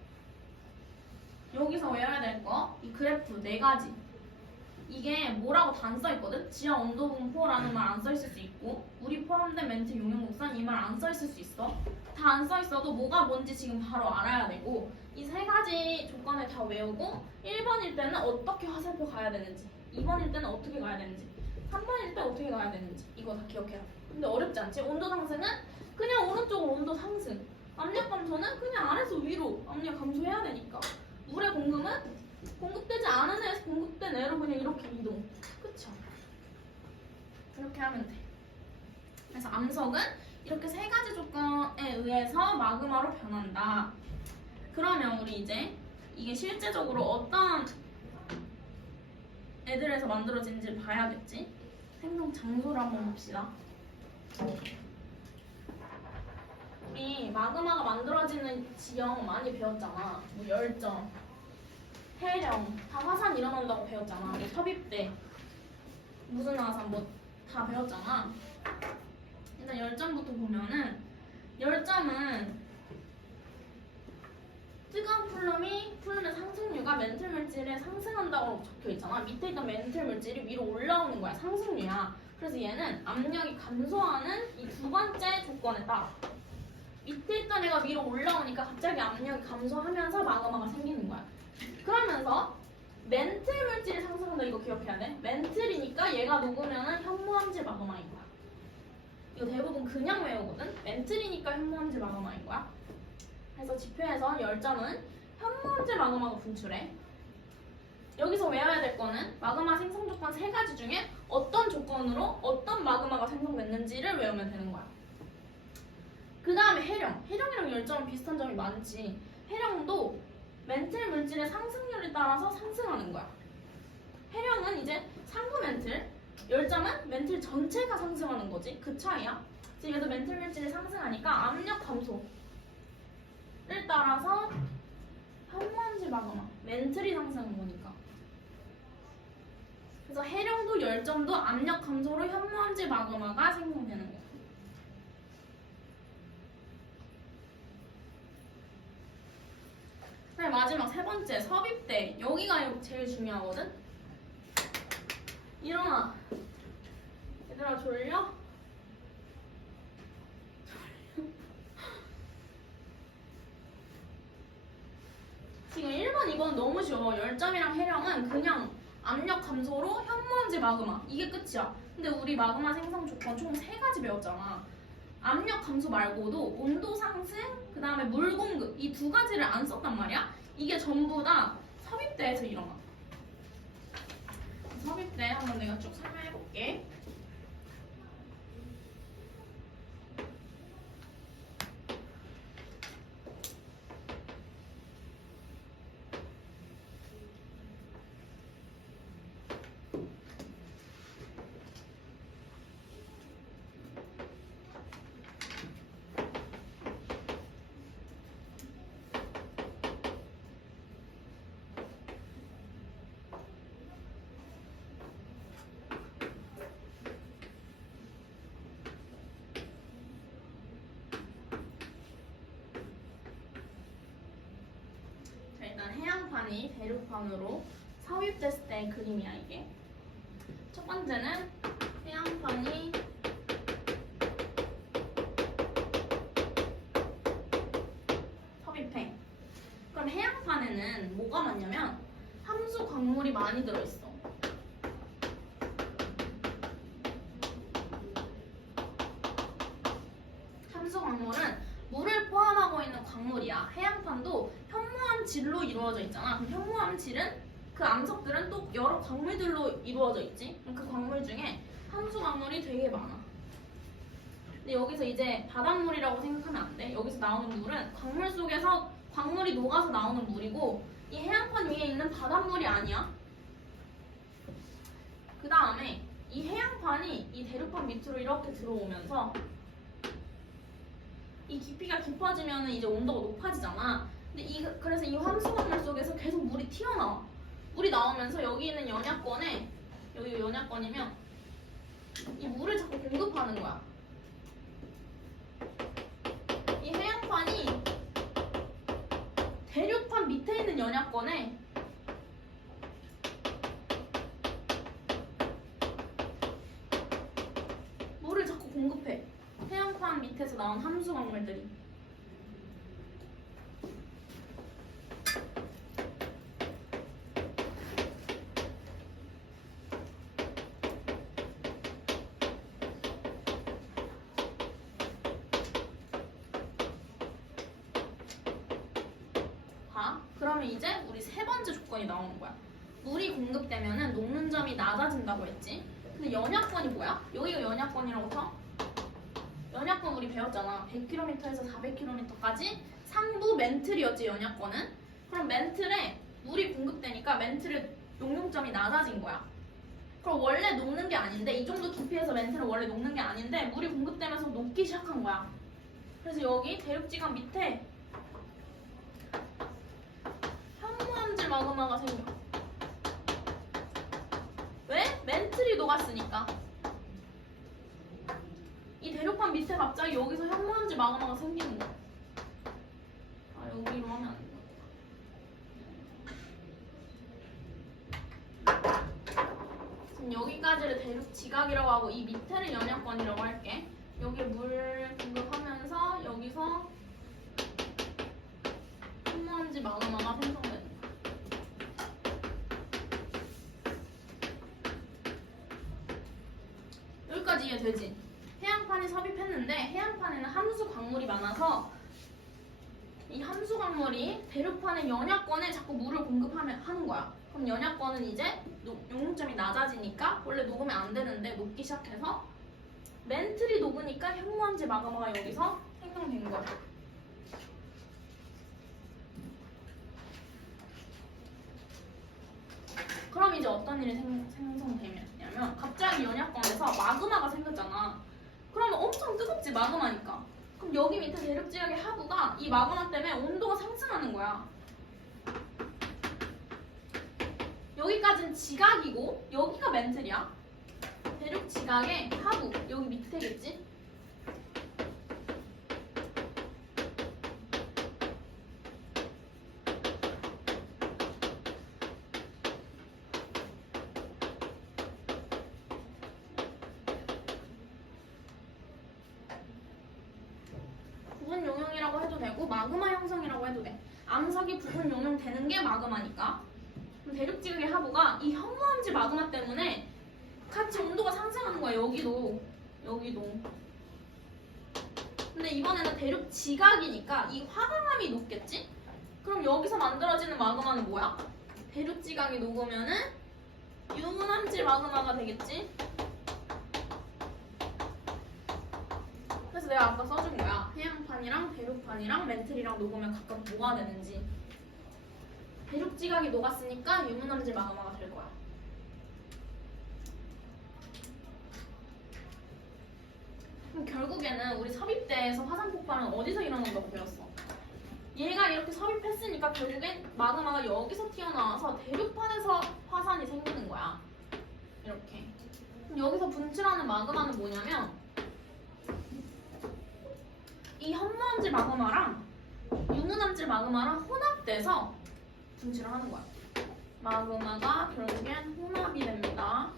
여기서 외워야 될 거, 이 그래프 네 가지. 이게 뭐라고 다 안 써있거든? 지하 온도 분포라는 말 안 써있을 수 있고, 물이 포함된 멘트 용량 곡선 이 말 안 써있을 수 있어. 다 안 써있어도 뭐가 뭔지 지금 바로 알아야 되고, 이 세 가지 조건을 다 외우고 1번일 때는 어떻게 화살표 가야 되는지, 2번일 때는 어떻게 가야 되는지, 3번일 때 어떻게 가야 되는지 이거 다 기억해야 돼. 근데 어렵지 않지? 온도 상승은 그냥 오른쪽으로 온도 상승, 압력 감소는 그냥 아래에서 위로 압력 감소해야 되니까, 물의 공급은 공급되지 않은 애에서 공급된 애로 그냥 이렇게 이동. 그쵸? 이렇게 하면 돼. 그래서 암석은 이렇게 세 가지 조건에 의해서 마그마로 변한다. 그러면 우리 이제 이게 실제적으로 어떤 애들에서 만들어진지 봐야겠지? 생성 장소를 한번 봅시다. 우리 마그마가 만들어지는 지형 많이 배웠잖아. 뭐 열전, 해령, 다 화산 일어난다고 배웠잖아. 뭐 섭입대, 무슨 화산 뭐 다 배웠잖아. 일단 열점부터 보면은 열점은 뜨거운 풀름의 상승류가 멘틀 물질에 상승한다고 적혀 있잖아. 밑에 있던 멘틀 물질이 위로 올라오는 거야. 상승류야. 그래서 얘는 압력이 감소하는 이 두 번째 조건에 따라 밑에 있던 애가 위로 올라오니까 갑자기 압력이 감소하면서 마그마가 생기는 거야. 그러면서 멘틀 물질이 상승한다. 이거 기억해야 돼. 멘틀이니까 얘가 녹으면은 현무암질 마그마인 거야. 이거 대부분 그냥 외우거든. 멘틀이니까 현무암질 마그마인 거야. 그래서 지표에서 열점은 현무암질 마그마가 분출해. 여기서 외워야 될 거는 마그마 생성 조건 세 가지 중에 어떤 조건으로 어떤 마그마가 생성됐는지를 외우면 되는 거야. 그 다음에 해령이랑 열점은 비슷한 점이 많지. 해령도 멘틀 물질의 상승률에 따라서 상승하는 거야. 해령은 이제 상부 멘틀, 열점은 멘틀 전체가 상승하는 거지. 그 차이야. 지금 얘도 멘틀 물질이 상승하니까 압력 감소를 따라서 현무암질 마그마, 멘틀이 상승한 거니까. 그래서 해령도 열점도 압력 감소로 현무암질 마그마가 생성되는 거야. 네, 마지막 세 번째 섭입대. 여기가 제일 중요하거든. 일어나. 얘들아 졸려? 지금 1번, 2번 너무 쉬워. 열점이랑 해령은 그냥 압력 감소로 현무암질 마그마. 이게 끝이야. 근데 우리 마그마 생성 조건 총 3가지 배웠잖아. 압력 감소 말고도 온도 상승, 그 다음에 물 공급 이 2가지를 안 썼단 말이야. 이게 전부 다 섭입대에서 일어나. 섭입대 한번 내가 쭉 설명해볼게. 해양판이 대륙판으로 섭입됐을 때의 그림이야. 이게 첫 번째는 해양판이 섭입해. 그럼 해양판에는 뭐가 많냐면 함수 광물이 많이 들어있어. 광물이야. 해양판도 현무암 질로 이루어져 있잖아. 그럼 현무암 질은 그 암석들은 또 여러 광물들로 이루어져 있지. 그럼 그 광물 중에 함수 광물이 되게 많아. 근데 여기서 이제 바닷물이라고 생각하면 안 돼. 여기서 나오는 물은 광물 속에서 광물이 녹아서 나오는 물이고 이 해양판 위에 있는 바닷물이 아니야. 그 다음에 이 해양판이 이 대륙판 밑으로 이렇게 들어오면서 이 깊이가 깊어지면 이제 온도가 높아지잖아. 근데 그래서 이 함수광물 속에서 계속 물이 튀어나와. 물이 나오면서 여기 있는 연약권에 여기 연약권이면 이 물을 자꾸 공급하는 거야. 이 해양판이 대륙판 밑에 있는 연약권에 물을 자꾸 공급해. 해양판 밑에서 나온 함수 광물들이. 봐. 그러면 이제 우리 세 번째 조건이 나오는 거야. 물이 공급되면은 녹는 점이 낮아진다고 했지. 근데 연약권이 뭐야? 여기가 연약권이라고 쳐? 연약권 우리 배웠잖아. 100km에서 400km까지 상부 멘틀이었지 연약권은. 그럼 멘틀에 물이 공급되니까 멘틀의 용융점이 낮아진 거야. 그럼 원래 녹는 게 아닌데 이 정도 깊이에서 멘틀은 원래 녹는 게 아닌데 물이 공급되면서 녹기 시작한 거야. 그래서 여기 대륙지각 밑에 현무암질 마그마가 생겨. 왜? 멘틀이 녹았으니까. 이 대륙판 밑에 갑자기 여기서 현무암질 마그마가 생기는 거야. 아, 여기로 하면 안 돼. 지금 여기까지를 대륙지각이라고 하고 이 밑에를 연약권이라고 할게. 여기에 물 공급하면서 여기서 현무암질 마그마가 생성되는 거야. 여기까지 이해되지? 해양판이 섭입했는데 해양판에는 함수 광물이 많아서 이 함수 광물이 대륙판의 연약권에 자꾸 물을 공급하는 거야. 그럼 연약권은 이제 용융점이 낮아지니까 원래 녹으면 안 되는데 녹기 시작해서 멘틀이 녹으니까 현무암질 마그마가 여기서 생성된 거야. 그럼 이제 어떤 일이 생성되냐면 갑자기 연약권에서 마그마가 생겼잖아. 그러면 엄청 뜨겁지 마그마니까. 그럼 여기 밑에 대륙지각의 하부가 이 마그마 때문에 온도가 상승하는 거야. 여기까지는 지각이고 여기가 멘틀이야. 대륙지각의 하부 여기 밑에겠지? 부분 용융이라고 해도 되고 마그마 형성이라고 해도 돼. 암석이 부분 용융되는 게 마그마니까. 그럼 대륙지각의 하부가 이 현무암질 마그마 때문에 같이 온도가 상승하는 거야. 여기도. 근데 이번에는 대륙지각이니까 이 화강암이 녹겠지? 그럼 여기서 만들어지는 마그마는 뭐야? 대륙지각이 녹으면은 유문암질 마그마가 되겠지? 그래서 내가 아까 써준 거야. 해양판이랑 대륙판이랑 멘틀이랑 녹으면 각각 뭐가 되는지. 대륙지각이 녹았으니까 유문암질 마그마가 될 거야. 그럼 결국에는 우리 섭입대에서 화산 폭발은 어디서 일어난다고 배웠어? 얘가 이렇게 섭입했으니까 결국엔 마그마가 여기서 튀어나와서 대륙판에서 화산이 생기는 거야. 이렇게. 그럼 여기서 분출하는 마그마는 뭐냐면 이 현무암질 마그마랑 유문암질 마그마랑 혼합돼서 분출을 하는 거야. 마그마가 결국엔 혼합이 됩니다.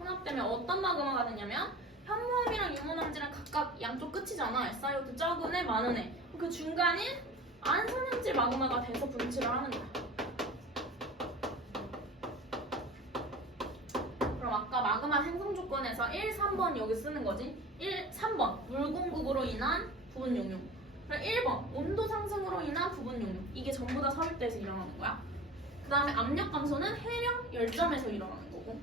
혼합되면 어떤 마그마가 되냐면 현무암이랑 유문암질은 각각 양쪽 끝이잖아. SiO2 적은 애, 많은 애. 그 중간인 안선암질 마그마가 돼서 분출을 하는 거야. 그럼 아까 마그마 생성 조건에서 1, 3번 여기 쓰는 거지. 3번 물 공급으로 인한 부분 용융. 1번 온도 상승으로 인한 부분 용융. 이게 전부 다 섭입대에서 일어나는 거야. 그 다음에 압력 감소는 해령 열점에서 일어나는 거고.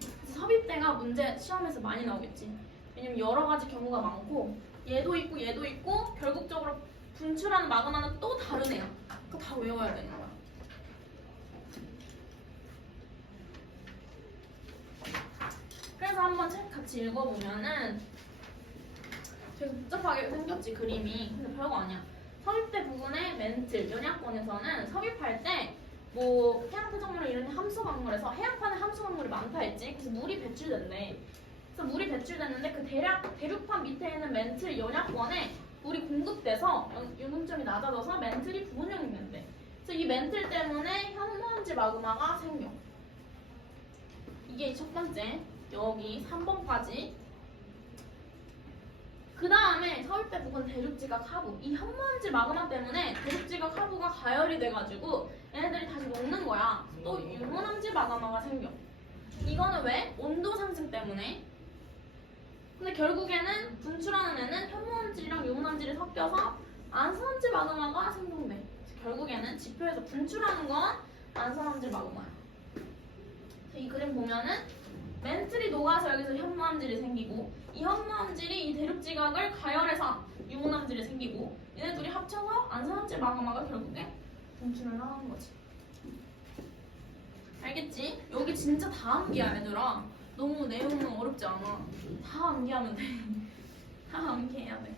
그래서 섭입대가 문제 시험에서 많이 나오겠지. 왜냐면 여러 가지 경우가 많고 얘도 있고 얘도 있고 결국적으로 분출하는 마그마는 또 다른 애야. 그거 다 외워야 되는 거야. 그래서 한번 책 같이 읽어보면은 되게 복잡하게 생겼지 그림이. 근데 별거 아니야. 섭입대 부분의 멘틀 연약권에서는 섭입할 때 뭐 해양토작물을 이런 함수 강물에서 해양판에 함수 강물이 많다 했지. 그래서 물이 배출된대. 그래서 물이 배출됐는데 그 대륙판 밑에 있는 멘틀 연약권에 물이 공급돼서 유분점이 낮아져서 멘틀이 부분형이 된대. 그래서 이 멘틀 때문에 현무암지 마그마가 생겨. 이게 첫 번째. 여기 3번까지. 그 다음에 섭입대 부분 대륙지각 하부. 이 현무암지 마그마 때문에 대륙지각 하부가 가열이 돼가지고 얘네들이 다시 녹는 거야. 또 유문암지 마그마가 생겨. 이거는 왜? 온도 상승 때문에. 근데 결국에는 분출하는 애는 현무암질이랑 유문암질이 섞여서 안산암질 마그마가 생성돼. 결국에는 지표에서 분출하는 건 안산암질 마그마야. 이 그림 보면은 멘틀이 녹아서 여기서 현무암질이 생기고 이 현무암질이 이 대륙지각을 가열해서 유문암질이 생기고 얘네 둘이 합쳐서 안산암질 마그마가 결국에 분출을 하는 거지. 알겠지? 여기 진짜 다 암기야 얘들아. 너무 내용은 어렵지 않아. 다 암기하면 돼. 다 암기해야 돼.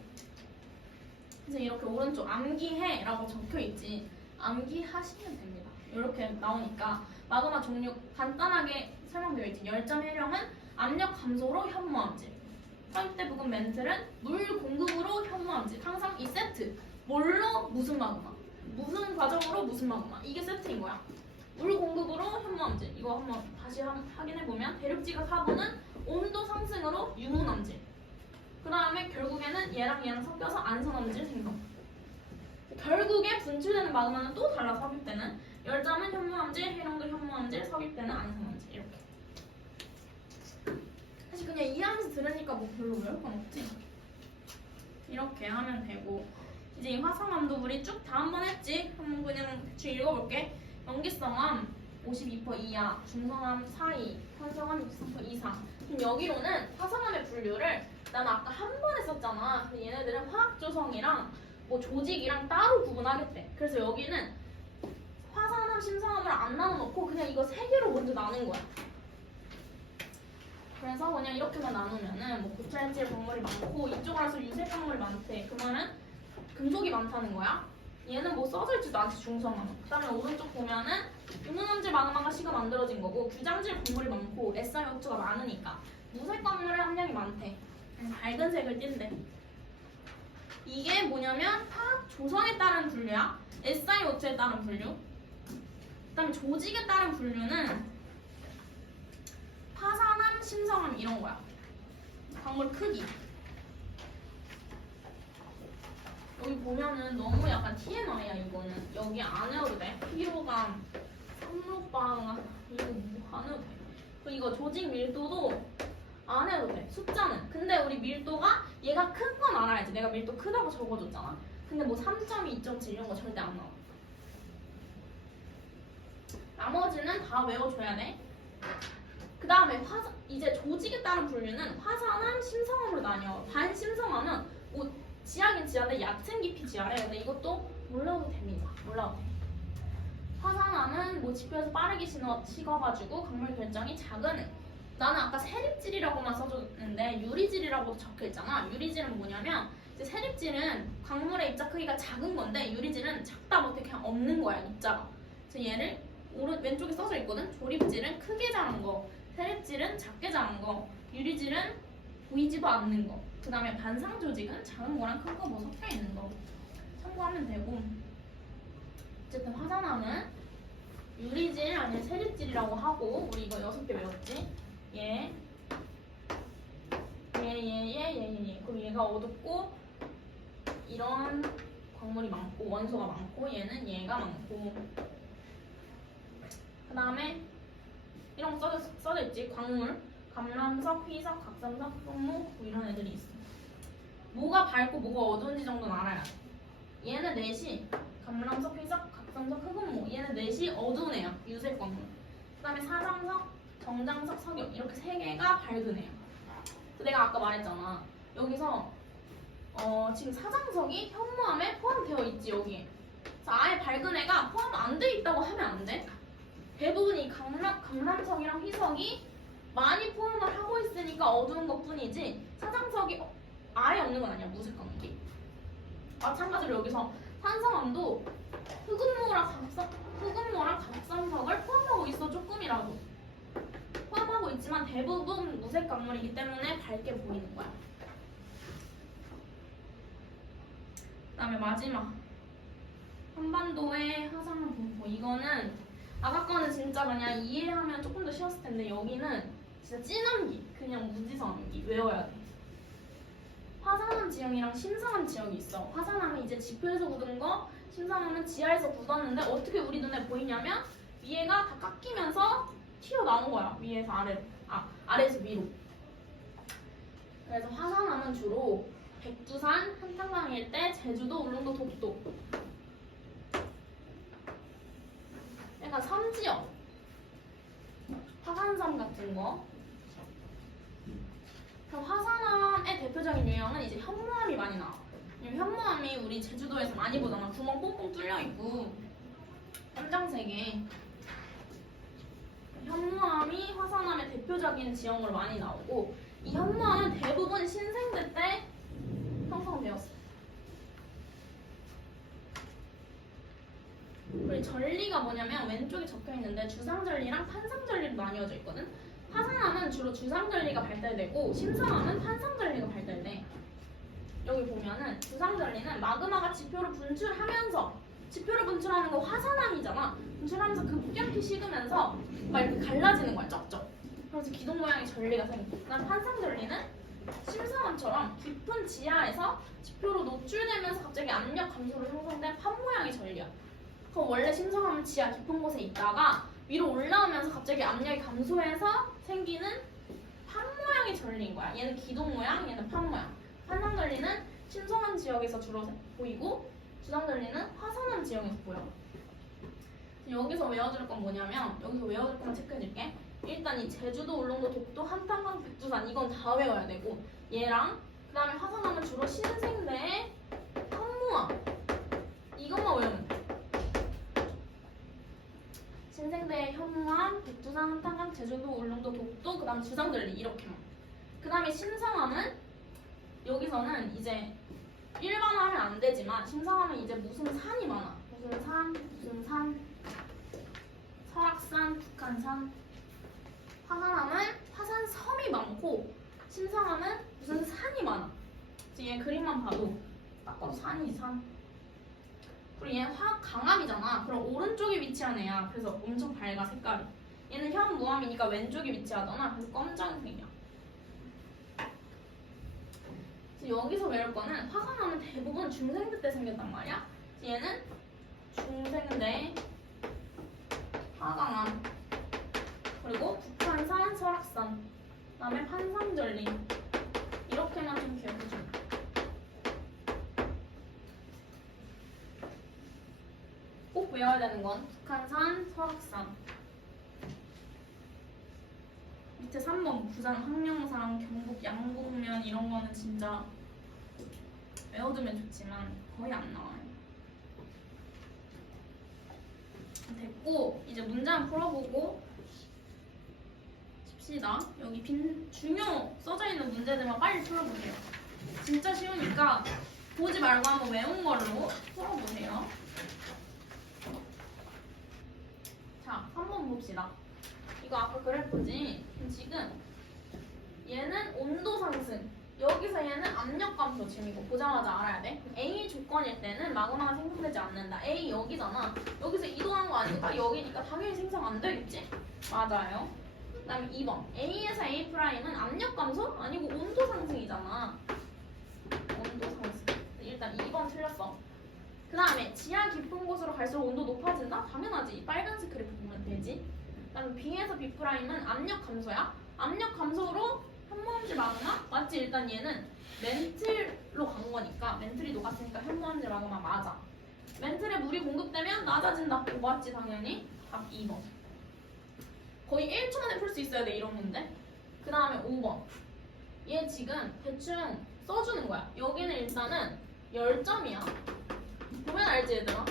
그래서 이렇게 오른쪽 암기해 라고 적혀있지. 암기하시면 됩니다. 이렇게 나오니까 마그마 종류 간단하게 설명되어 있지. 열점 해령은 압력 감소로 현무암질. 섭입대 부분 멘틀은 물 공급으로 현무암질. 항상 이 세트. 뭘로 무슨 마그마. 무슨 과정으로 무슨 마그마. 이게 세트인 거야. 물 공급으로 현무암질. 이거 한번 다시 확인해보면 대륙지각 하부는 온도 상승으로 유문암질. 그 다음에 결국에는 얘랑 섞여서 안산암질 생성. 결국에 분출되는 마그마는 또 달라. 섭입대는 열점은 현무암질, 해령도 현무암질, 섭입대는 안산암질. 이렇게. 사실 그냥 이해하면서 들으니까 뭐 별로 외울 건 없지. 이렇게 하면 되고 이제 이 화성암도물이 쭉 다 한 번 했지. 한번 그냥 대충 읽어볼게. 염기성암 52% 이하, 중성암 4이, 현성암 63% 이상. 그럼 여기로는 화성암의 분류를 나는 아까 한 번 했었잖아. 근데 얘네들은 화학조성이랑 뭐 조직이랑 따로 구분하겠대. 그래서 여기는 화산암, 심성암을 안 나눠놓고 그냥 이거 세 개로 먼저 나눈 거야. 그래서 그냥 이렇게만 나누면은 뭐 고찰질 광물이 많고 이쪽으로 와서 유색 광물이 많대. 그 말은 금속이 많다는 거야. 얘는 뭐 써져있지도 않지 중성암. 그 다음에 오른쪽 보면은 유문암질 마그마가 시가 만들어진 거고 규장질 광물이 많고 SiO2가 많으니까 무색 광물의 함량이 많대. 밝은 색을 띈대. 이게 뭐냐면 화학 조성에 따른 분류야. SiO2에 따른 분류. 그 다음에 조직에 따른 분류는 파산암, 심성암 이런 거야. 광물 크기. 여기 보면은 너무 약간 TMI야 이거는. 여기 안 해도 돼. 피로감, 삼로방 이거 뭐 안 해도 돼. 그리고 이거 조직 밀도도 안 해도 돼. 숫자는. 근데 우리 밀도가 얘가 큰 건 알아야지. 내가 밀도 크다고 적어줬잖아. 근데 뭐 3.2, 2.7 이런 거 절대 안 나와. 나머지는 다 외워줘야 돼. 그 다음에 이제 조직에 따른 분류는 화산암, 심성암으로 나뉘어. 반심성암은 뭐 지하긴 지하인데 얕은 깊이 지하래. 근데 이것도 몰라도 됩니다. 몰라도 돼. 화산암은 뭐 지표에서 빠르게 식어가지고 광물 결정이 작은 애. 나는 아까 세립질이라고만 써줬는데 유리질이라고도 적혀있잖아. 유리질은 뭐냐면 이제 세립질은 광물의 입자 크기가 작은 건데 유리질은 작다 못해 그냥 없는 거야 입자가. 그래서 얘를 왼쪽에 써져 있거든. 조립질은 크게 자란 거, 세립질은 작게 자란 거, 유리질은 보이지도 않는 거. 그 다음에 반상 조직은 작은 거랑 큰 거 뭐 섞여 있는 거 참고하면 되고. 어쨌든 화산암은 유리질 아니면 세립질이라고 하고 우리 이거 6개 외웠지? 얘, 그리고 얘가 어둡고 이런 광물이 많고 원소가 많고 얘는 얘가 많고. 그 다음에 이런 거 써져 있지. 광물, 감람석, 희석, 각성석, 흑목 뭐 이런 애들이 있어. 뭐가 밝고 뭐가 어두운지 정도는 알아야 돼. 얘는 넷이 감람석, 피석, 각성석, 흑음모. 얘는 넷이 어두운 애야. 유색 광물. 그 다음에 사장석, 정장석, 석영. 이렇게 세 개가 밝은 애야. 내가 아까 말했잖아. 여기서 지금 사장석이 현무암에 포함되어 있지 여기에. 그래서 아예 밝은 애가 포함 안 돼 있다고 하면 안 돼. 대부분 이 감람석이랑 희석이 많이 포함을 하고 있으니까 어두운 것 뿐이지 사장석이 아예 없는 건 아니야. 무색 광물이. 마찬가지로 여기서 산성암도 흑음모랑 각성석을 포함하고 있어. 조금이라도 포함하고 있지만 대부분 무색 광물이기 때문에 밝게 보이는 거야. 그 다음에 마지막 한반도의 화산암 분포. 이거는 아까 거는 진짜 그냥 이해하면 조금 더 쉬웠을 텐데 여기는 진짜 찐암기, 그냥 무지성 암기 외워야 돼. 화산암 지형이랑 심상암 지역이 있어. 화산암은 이제 지표에서 굳은 거, 심상암은 지하에서 굳었는데 어떻게 우리 눈에 보이냐면 위에가 다 깎이면서 튀어나온 거야. 위에서 아래로. 아래에서 위로. 그래서 화산암은 주로 백두산, 한탄강 일대, 제주도, 울릉도, 독도. 약간 섬지역. 화산섬 같은 거. 그럼 화산암의 대표적인 유형은 이제 현무암이 많이 나와. 현무암이 우리 제주도에서 많이 보잖아. 구멍 뽕뽕 뚫려 있고 깜장색에. 현무암이 화산암의 대표적인 지형으로 많이 나오고 이 현무암은 대부분 신생대 때 형성되었어. 그리고 전리가 뭐냐면 왼쪽에 적혀 있는데 주상전리랑 판상전리로 나뉘어져 있거든. 화산암은 주로 주상전리가 발달되고 심상암은 판상전리가 발달돼. 여기 보면은 주상전리는 마그마가 지표를 분출하면서 지표를 분출하는 거 화산암이잖아. 분출하면서 급격히 식으면서 막 이렇게 갈라지는 거야. 쩍쩍. 그래서 기둥 모양의 전리가 생겨. 그다음 판상전리는 심상암처럼 깊은 지하에서 지표로 노출되면서 갑자기 압력 감소로 형성된 판 모양의 전리야. 그럼 원래 심상암은 지하 깊은 곳에 있다가 위로 올라오면서 갑자기 압력이 감소해서 생기는 판 모양의 전리인 거야. 얘는 기둥 모양, 얘는 판 모양. 판상전리는 심성암 지역에서 주로 보이고 주상전리는 화산암 지역에서 보여. 여기서 외워줄 건 뭐냐면 여기서 외워줄 것만 체크해줄게. 일단 이 제주도, 울릉도, 독도, 한탄강, 백두산 이건 다 외워야 되고 얘랑 그 다음에 화산암은 주로 신생대의 현무암 이것만 외우면 돼. 신생대의 현무암, 백두산, 한탄강, 제주도, 울릉도, 독도, 그 다음 주상전리 이렇게만. 그 다음에 심상암은 여기서는 이제 일반화하면 안 되지만 심상암은 이제 무슨 산이 많아. 무슨 산, 설악산, 북한산. 화산암은 화산섬이 많고 심상암은 무슨 산이 많아. 얘 그림만 봐도 딱 봐도 산이지 산. 그리고 얘는 강암이잖아. 그럼 오른쪽에 위치한 애야. 그래서 엄청 밝아 색깔이. 얘는 현무암이니까 왼쪽에 위치하잖아. 그래서 검정색이야. 여기서 외울 거는 화산암은 대부분 중생대 때 생겼단 말이야. 얘는 중생대 화강암 그리고 북한산, 설악산 그 다음에 판상전리 이렇게만 좀 기억해줘. 꼭 외워야 되는 건 북한산, 설악산. 밑에 3번 부산 황령산, 경북 양곡면 이런 거는 진짜 외워두면 좋지만 거의 안 나와요. 됐고 이제 문제 한번 풀어보고 싶시다. 여기 중요 써져 있는 문제들만 빨리 풀어보세요. 진짜 쉬우니까 보지 말고 한번 외운 걸로 풀어보세요. 자, 3번 봅시다. 이거 아까 그래프지? 지금 얘는 온도 상승, 여기서 얘는 압력 감소 중이고 보자마자 알아야 돼. A 조건일 때는 마그마가 생성되지 않는다. A 여기잖아. 여기서 이동한 거 아니니까 여기니까 당연히 생성 안 되겠지? 맞아요. 그 다음에 2번 A에서 A'은 압력 감소? 아니고 온도 상승이잖아. 온도 상승. 일단 2번 틀렸어. 그 다음에 지하 깊은 곳으로 갈수록 온도 높아진다? 당연하지. 빨간색 그래프 보면 되지. 그 다음에 B에서 B'은 압력 감소야. 압력 감소로 현무암지 마그마? 맞지? 일단 얘는 멘틀로 녹았으니까 현무암질 마그마 맞아. 멘틀에 물이 공급되면 낮아진다. 맞지 당연히. 답 2번. 거의 1초 만에 풀 수 있어야 돼 이런 문제. 그 다음에 5번. 얘 지금 대충 써주는 거야. 여기는 일단은 10점이야. 보면 알지 얘들아?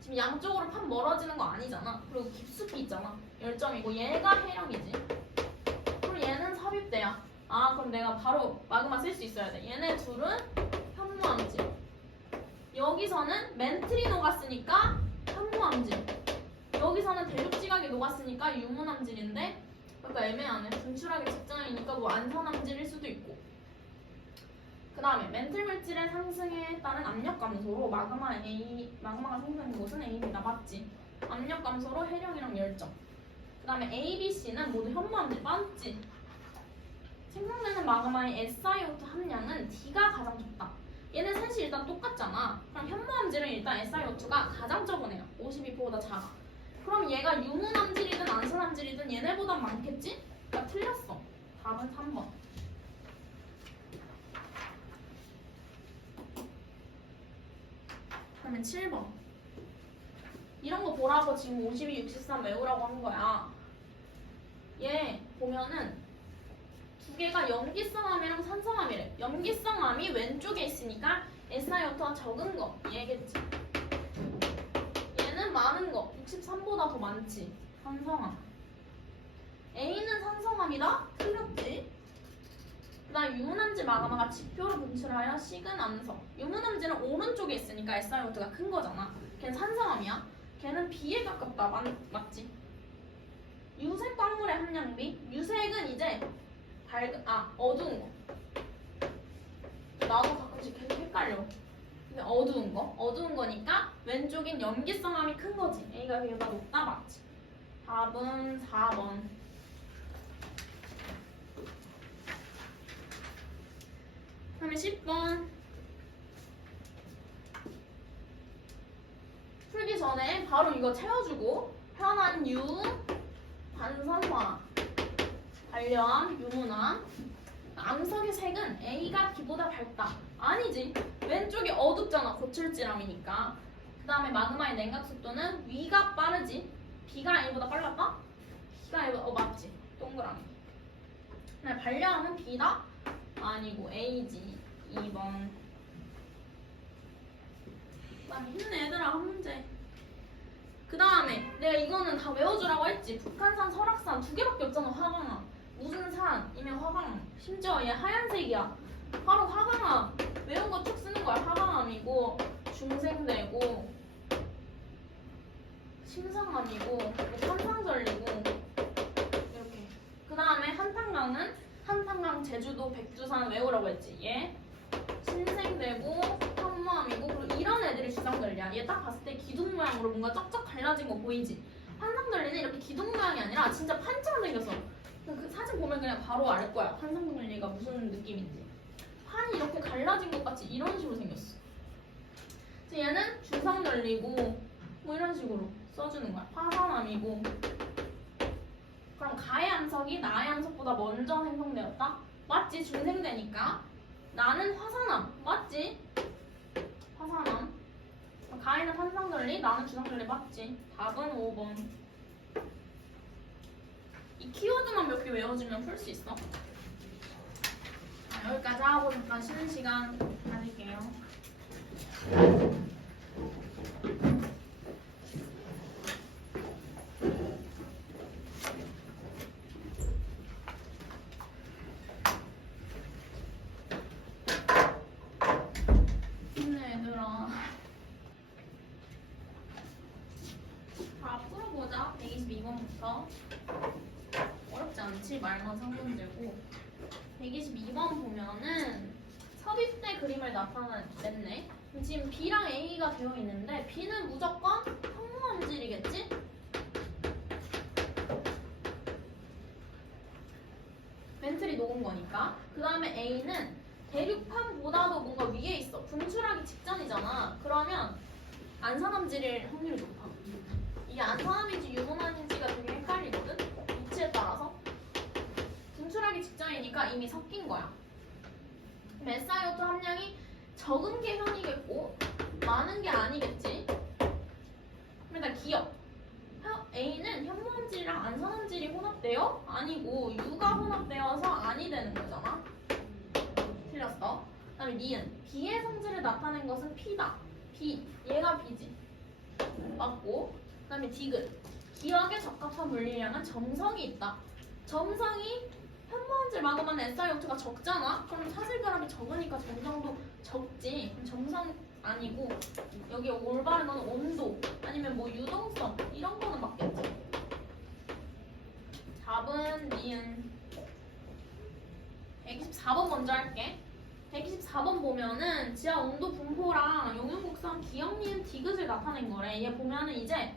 지금 양쪽으로 판 멀어지는 거 아니잖아. 그리고 깊숙이 있잖아. 10점이고 얘가 해령이지. 그럼 얘는 삽입대야. 아 그럼 내가 바로 마그마 쓸 수 있어야 돼. 얘네 둘은 현무암질. 여기서는 멘틀이 녹았으니까 현무암질. 여기서는 대륙지각이 녹았으니까 유문암질인데 그러니까 애매하네. 분출하기 직전이니까 뭐 안선암질일 수도 있고. 그 다음에 멘틀 물질의 상승에 따른 압력 감소로 마그마가 생성된 곳은 A입니다. 맞지? 압력 감소로 해령이랑 10점. 그 다음에 A, B, C는 모두 현무암질. 맞지? 생성되는 마그마의 SiO2 함량은 D가 가장 적다. 얘네 셋이 일단 똑같잖아. 그럼 현무암질은 일단 SiO2가 가장 적은 애야. 52%보다 작아. 그럼 얘가 유문암질이든 안선암질이든 얘네보단 많겠지? 그러니까 틀렸어. 답은 3번. 그러면 7번. 이런 거 보라고 지금 52, 63 외우라고 한 거야. 얘 보면은 두 개가 염기성암이랑 산성암이래. 염기성암이 왼쪽에 있으니까 SiO2가 적은 거 얘겠지. 얘는 많은 거 63보다 더 많지. 산성암. A는 산성암이다? 틀렸지. 그 다음 유문암질 마그마가 지표로 분출하여 식은 암석. 유문암질은 오른쪽에 있으니까 SiO2가 큰 거잖아. 걔는 산성암이야. 걔는 B에 가깝다. 맞지? 유색 광물의 함량비. 유색은 이제 어두운 거. 나도 가끔씩 계속 헷갈려. 근데 어두운 거니까 왼쪽인 염기성암이 큰 거지. A가 B보다 높다. 맞지? 답은 4번. 그다음에 10번. 풀기 전에 바로 이거 채워주고 편한 유, 반선화, 반려암, 유문암. 암석의 색은 A가 B보다 밝다. 아니지. 왼쪽이 어둡잖아. 거칠질암이니까. 그 다음에 마그마의 냉각 속도는 위가 빠르지. B가 A보다 빨랐다? B가 A보다 맞지. 동그라미. 그다음에 반려암은 B다? 아니고 A지. 2번. 그다음에 힘내 얘들아 한 문제. 그 다음에 내가 이거는 다 외워주라고 했지. 북한산, 설악산 두 개밖에 없잖아. 화강암. 무슨 산이면 화강암. 심지어 얘 하얀색이야. 바로 화강암. 외운 거 쭉 쓰는 거야. 화강암이고 중생대고 신성암이고 한탕절리고 이렇게. 그 다음에 한탄강 제주도 백두산 외우라고 했지. 얘 신생대고 현무암이고 그리고 이런 애들이 주상절리야. 얘 딱 봤을 때 기둥 모양으로 뭔가 쩍쩍 갈라진 거 보이지? 환상절리는 이렇게 기둥 모양이 아니라 진짜 판처럼 생겼어. 그 사진 보면 그냥 바로 알 거야. 환상절리가 무슨 느낌인지. 판이 이렇게 갈라진 것 같이 이런 식으로 생겼어. 그래서 얘는 주상절리고 뭐 이런 식으로 써주는 거야. 화산암이고. 그럼 가의 암석이 나의 암석보다 먼저 생성되었다? 맞지? 중생되니까. 나는 화산암. 맞지? 화산암. 가에는 환상절리, 나는 주상절리. 맞지? 답은 5번. 이 키워드만 몇 개 외워주면 풀 수 있어. 자, 여기까지 하고 잠깐 쉬는 시간 가질게요. 힘내 얘들아. 다 풀어보자. 122번부터. 어렵지 않지? 말만 상문제고. 122번 보면은 섭입대 그림을 나타냈네. 지금 B랑 A가 되어 있는데 B는 무조건 현무암질이겠지? 멘틀이 녹은 거니까. 그 다음에 A는 대륙판보다도 뭔가 위에 있어. 분출하기 직전이잖아. 그러면 안산암질일 확률이 높아. 이게 안산암인지 유문암인지가 되게 헷갈리거든? 위치에 따라서. 분출하기 직전이니까 이미 섞인 거야. SiO2 함량이 적은 게 현이겠고 많은 게 아니겠지. 일단 기억. A는 현무암질이랑 안산암질이 혼합돼요? 아니고 U가 혼합되어서 아니 되는 거잖아. 틀렸어. 그 다음에 니은. B의 성질을 나타낸 것은 P다. B. 얘가 B지. 맞고. 그 다음에 디귿. 기억에 적합한 물리량은 점성이 있다. 점성이 현무암질 마그마는 SiO2가 적잖아? 그럼 사슬결합이 적으니까 점성도 적지. 그럼 점성 아니고 여기 올바른 건 온도 아니면 뭐 유동성 이런 거는 맞겠지. 답은 니은. 124번 먼저 할게. 124번 보면은 지하 온도 분포랑 용융곡선 기억 니은 디귿을 나타낸 거래. 얘 보면은 이제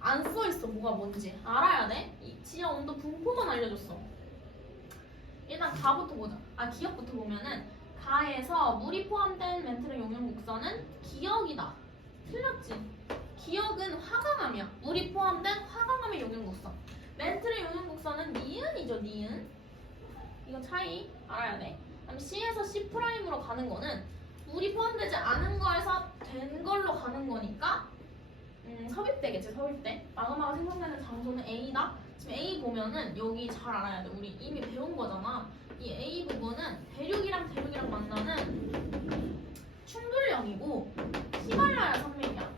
안 써있어. 뭐가 뭔지 알아야 돼. 이 지하 온도 분포만 알려줬어. 일단 가부터 보자. 기억부터 보면은 가에서 물이 포함된 멘트의 용융곡선은 기억이다. 틀렸지. 기억은 화강암이야. 물이 포함된 화강암의 용융곡선. 멘트의 용융곡선은 니은이죠. 니은. 이거 차이 알아야 돼. 그다음 C에서 C'으로 가는 거는 물이 포함되지 않은 거에서 된 걸로 가는 거니까 섭입대겠지. 섭입대. 마그마가 생성되는 장소는 A다. 지금 A 보면은 여기 잘 알아야 돼. 우리 이미 배운 거잖아. 이 A 부분은 대륙이랑 대륙이랑 만나는 충돌령이고 히말라야 산맥이야.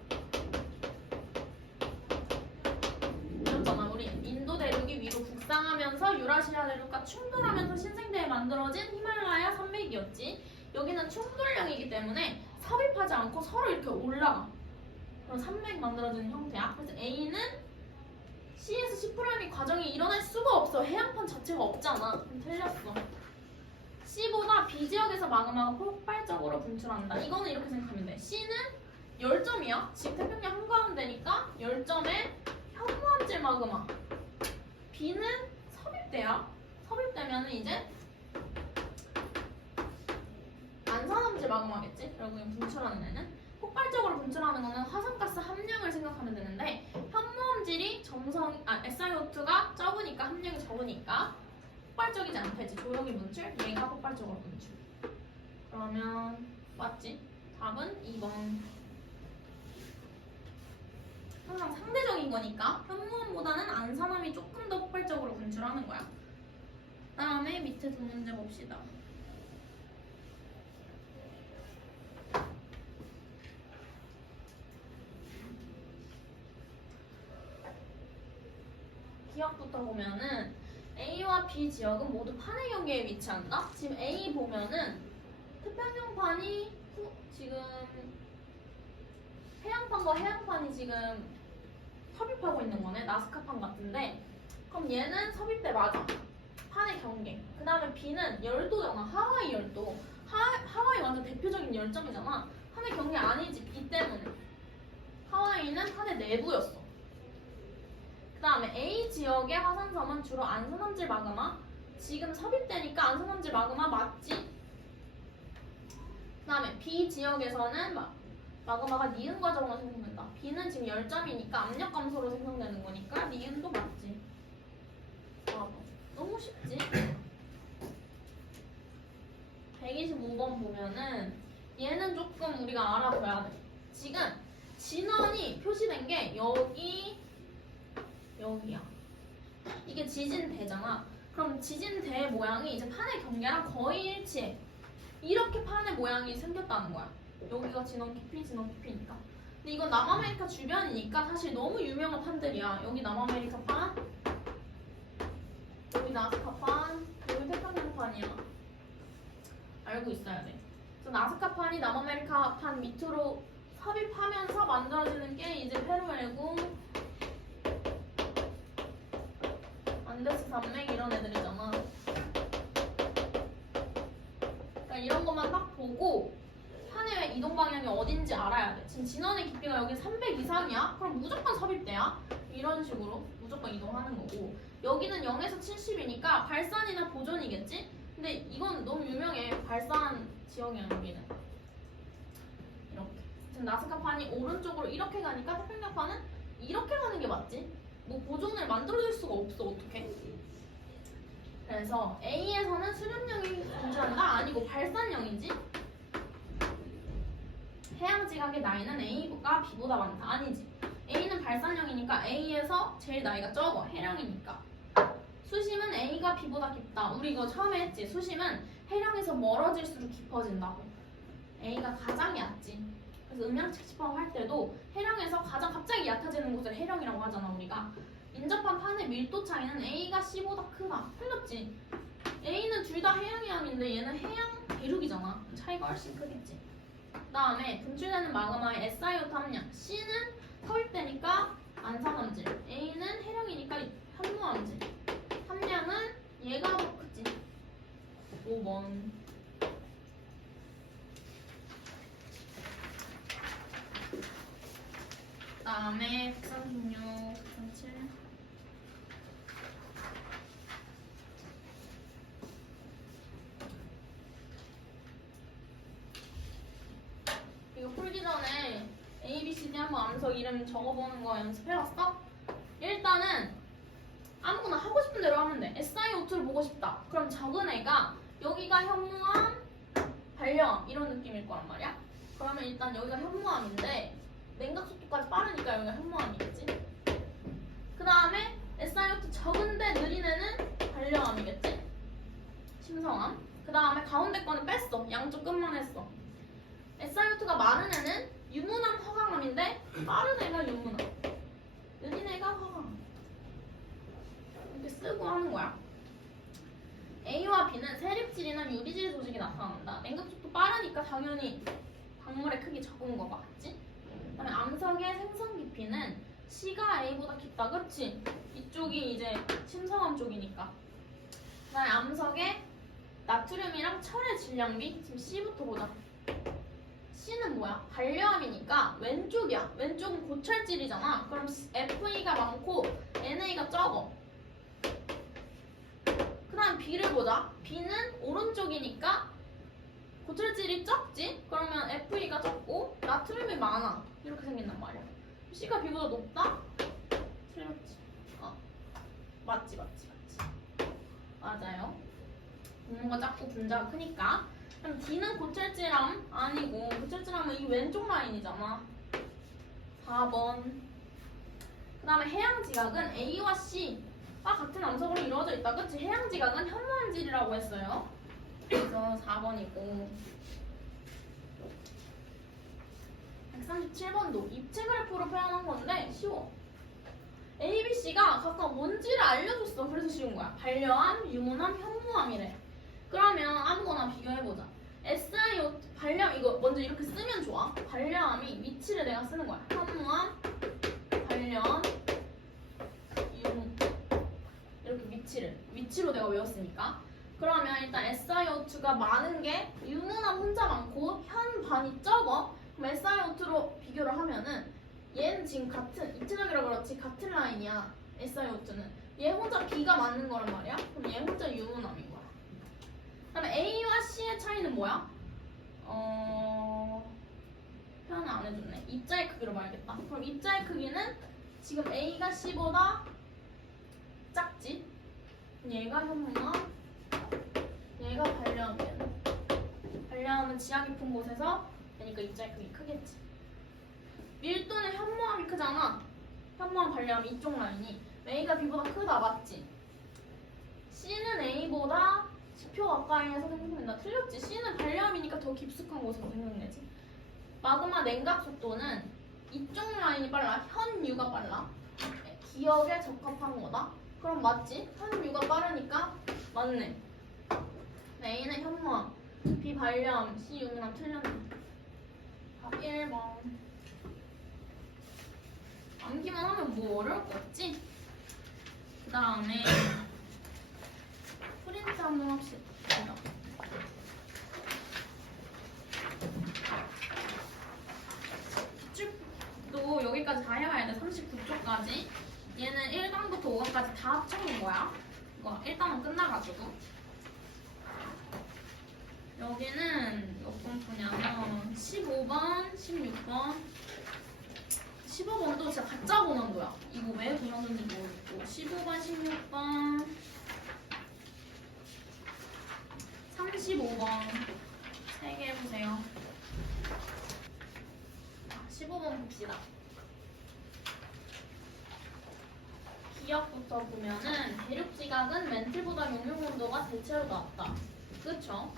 배웠잖아. 우리 인도 대륙이 위로 북상하면서 유라시아 대륙과 충돌하면서 신생대에 만들어진 히말라야 산맥이었지. 여기는 충돌령이기 때문에 섭입하지 않고 서로 이렇게 올라가. 그런 산맥 만들어지는 형태야. 그래서 A는 C에서 C' 과정이 일어날 수가 없어. 해양판 자체가 없잖아. 그럼 틀렸어. C보다 B 지역에서 마그마가 폭발적으로 분출한다. 이거는 이렇게 생각하면 돼. C는 열점이야. 지금 태평양 한가운데니까 열점에 현무암질 마그마. B는 섭입대야. 섭입되면 이제 안산암질 마그마겠지. 결국엔 분출하는 애는. 폭발적으로 분출하는 거는 화산가스 함량을 생각하면 되는데 현무암질이 SiO2가 적으니까 함량이 적으니까 폭발적이지 않겠지. 조용히 분출, 얘가 폭발적으로 분출. 그러면 맞지? 답은 2번. 항상 상대적인 거니까 현무암보다는 안산암이 조금 더 폭발적으로 분출하는 거야. 다음에 밑에 두 문제 봅시다. 기억부터 보면은 A와 B 지역은 모두 판의 경계에 위치한다. 지금 A 보면은 태평양판이 지금 해양판과 해양판이 지금 섭입하고 있는 거네. 나스카판 같은데. 그럼 얘는 섭입대 맞아. 판의 경계. 그 다음에 B는 열도잖아. 하와이 열도. 하와이 완전 대표적인 열점이잖아. 판의 경계 아니지. B 때문에. 하와이는 판의 내부였어. 그 다음에 A 지역의 화산섬은 주로 안산암질 마그마. 지금 섭입되니까 안산암질 마그마 맞지? 그 다음에 B 지역에서는 마그마가 니은 과정으로 생성된다. B는 지금 열점이니까 압력 감소로 생성되는 거니까 니은도 맞지. 너무 쉽지? 125번 보면은 얘는 조금 우리가 알아둬야 돼. 지금 진원이 표시된 게 여기야. 이게 지진대잖아. 그럼 지진대의 모양이 이제 판의 경계랑 거의 일치해. 이렇게 판의 모양이 생겼다는 거야. 여기가 진원 깊이니까. 근데 이건 남아메리카 주변이니까 사실 너무 유명한 판들이야. 여기 남아메리카 판, 여기 나스카판, 여기 태평양판이야. 알고 있어야 돼. 그래서 나스카판이 남아메리카판 밑으로 삽입하면서 만들어지는 게 이제 페루에고 안데스 산맥 이런 애들이잖아. 그러니까 이런 것만 딱 보고 판의 이동 방향이 어딘지 알아야 돼. 지금 진원의 깊이가 여기 300 이상이야? 그럼 무조건 섭입대야. 이런 식으로 무조건 이동하는 거고, 여기는 0에서 70이니까 발산이나 보존이겠지? 근데 이건 너무 유명해. 발산 지역이야 여기는. 이렇게. 지금 나스카판이 오른쪽으로 이렇게 가니까 태평양판은 이렇게 가는 게 맞지? 뭐 보존을 만들어줄 수가 없어. 어떡해? 그래서 A에서는 수렴령이 존재한다? 아니고 발산령이지? 지각의 나이는 A가 B보다 많다. 아니지. A는 발산형이니까 A에서 제일 나이가 적어. 해량이니까. 수심은 A가 B보다 깊다. 우리 이거 처음에 했지. 수심은 해량에서 멀어질수록 깊어진다고. A가 가장 얕지. 그래서 음량 측집법 할 때도 해량에서 가장 갑자기 얕아지는 곳을 해량이라고 하잖아 우리가. 인접한 판의 밀도 차이는 A가 C보다 크다. 틀렸지. A는 둘 다 해양이함인데 얘는 해양 대륙이잖아. 차이가 훨씬 크겠지. 그 다음에 분출되는 마그마의 SiO2 함량. C는 서울대니까 안산함질. A는 해령이니까 현무함질. 함량은 얘가 더 크지. 5번. 그 다음에 136, 137. 이거 풀기 전에 A, B, C, D 한번 암석 이름 적어보는 거 연습해봤어? 일단은 아무거나 하고 싶은 대로 하면 돼. SiO2를 보고 싶다. 그럼 적은 애가 여기가 현무암, 발령암 이런 느낌일 거란 말이야. 그러면 일단 여기가 현무암인데 냉각 속도까지 빠르니까 여기가 현무암이겠지. 그 다음에 SiO2 적은데 느린 애는 발령암이겠지. 심성암. 그 다음에 가운데 거는 뺐어. 양쪽 끝만 했어. SiO2가 많은 애는 유문암, 허강암인데 빠른 애가 유문암, 느린 애가 허강암. 이렇게 쓰고 하는 거야. A와 B는 세립질이나 유리질 조직이 나타난다. 냉각 속도 빠르니까 당연히 광물의 크기 적은 거 맞지? 그다음에 암석의 생성 깊이는 C가 A보다 깊다. 그렇지? 이쪽이 이제 심성암 쪽이니까. 그다음에 암석의 나트륨이랑 철의 질량비. 지금 C부터 보자. C는 뭐야? 반려암이니까 왼쪽이야. 왼쪽은 고철질이잖아. 그럼 FE가 많고 NA가 적어. 그 다음 B를 보자. B는 오른쪽이니까 고철질이 적지? 그러면 FE가 적고 나트륨이 많아. 이렇게 생긴단 말이야. C가 B보다 높다? 틀렸지. 맞지. 맞아요. 분모가 작고 분자가 크니까. 그럼 D는 고철질함 아니고, 고철질함은 이 왼쪽 라인이잖아. 4번. 그 다음에 해양지각은 A와 C가 같은 암석으로 이루어져 있다. 그치? 해양지각은 현무암질이라고 했어요. 그래서 4번이고. 137번도 입체 그래프로 표현한 건데 쉬워. A, B, C가 각각 뭔지를 알려줬어. 그래서 쉬운 거야. 반려암, 유문암, 현무암이래. 그러면 아무거나 비교해보자. SiO2 발령 이거 먼저 이렇게 쓰면 좋아. 발령암이 위치를 내가 쓰는 거야. 현무암, 발령, 유문 이렇게 위치로 내가 외웠으니까. 그러면 일단 SiO2가 많은 게 유문암 혼자 많고 현 반이 적어. 그럼 SiO2로 비교를 하면은 얘는 지금 같은 입체적이라 그렇지 같은 라인이야. SiO2는 얘 혼자 B가 맞는 거란 말이야. 그럼 얘 혼자 유문암인 거야. 그다음에 A와 C의 차이는 뭐야? 표현을 안 해줬네. 입자의 크기로 말하겠다. 그럼 입자의 크기는 지금 A가 C보다 작지? 얘가 현무암, 얘가 발령암이야. 발령암은 지하 깊은 곳에서 그러니까 입자의 크기 크겠지. 밀도는 현무암이 크잖아. 현무암, 발령암 이쪽 라인이 A가 B보다 크다. 맞지? C는 A보다 10표 가까이에서 생성된다. 틀렸지? C는 발령암이니까 더 깊숙한 곳에서 생성되지. 마그마 냉각 속도는 이쪽 라인이 빨라. 현유가 빨라. 기억에 적합한 거다. 그럼 맞지? 현유가 빠르니까 맞네. A는 현무암, B 발령암, C 유문암 틀렸네. 답 1번. 암기만 하면 뭐 어려울 거 없지? 그 다음에 프린트 한번 합시다. 기출도 여기까지 다 해가야 돼. 39쪽까지. 얘는 1강부터 5강까지 다 합쳐놓은 거야. 이거 1단원 끝나가지고. 여기는 몇 번 푸냐면 15번, 16번, 15번도 진짜 가짜 번호도야. 이거 왜 그러는지 모르겠고 15번, 16번, 35번 3개 해보세요. 15번 봅시다. 기억부터 보면은 대륙지각은 멘틀보다 용융온도가 대체로 낮다. 그쵸?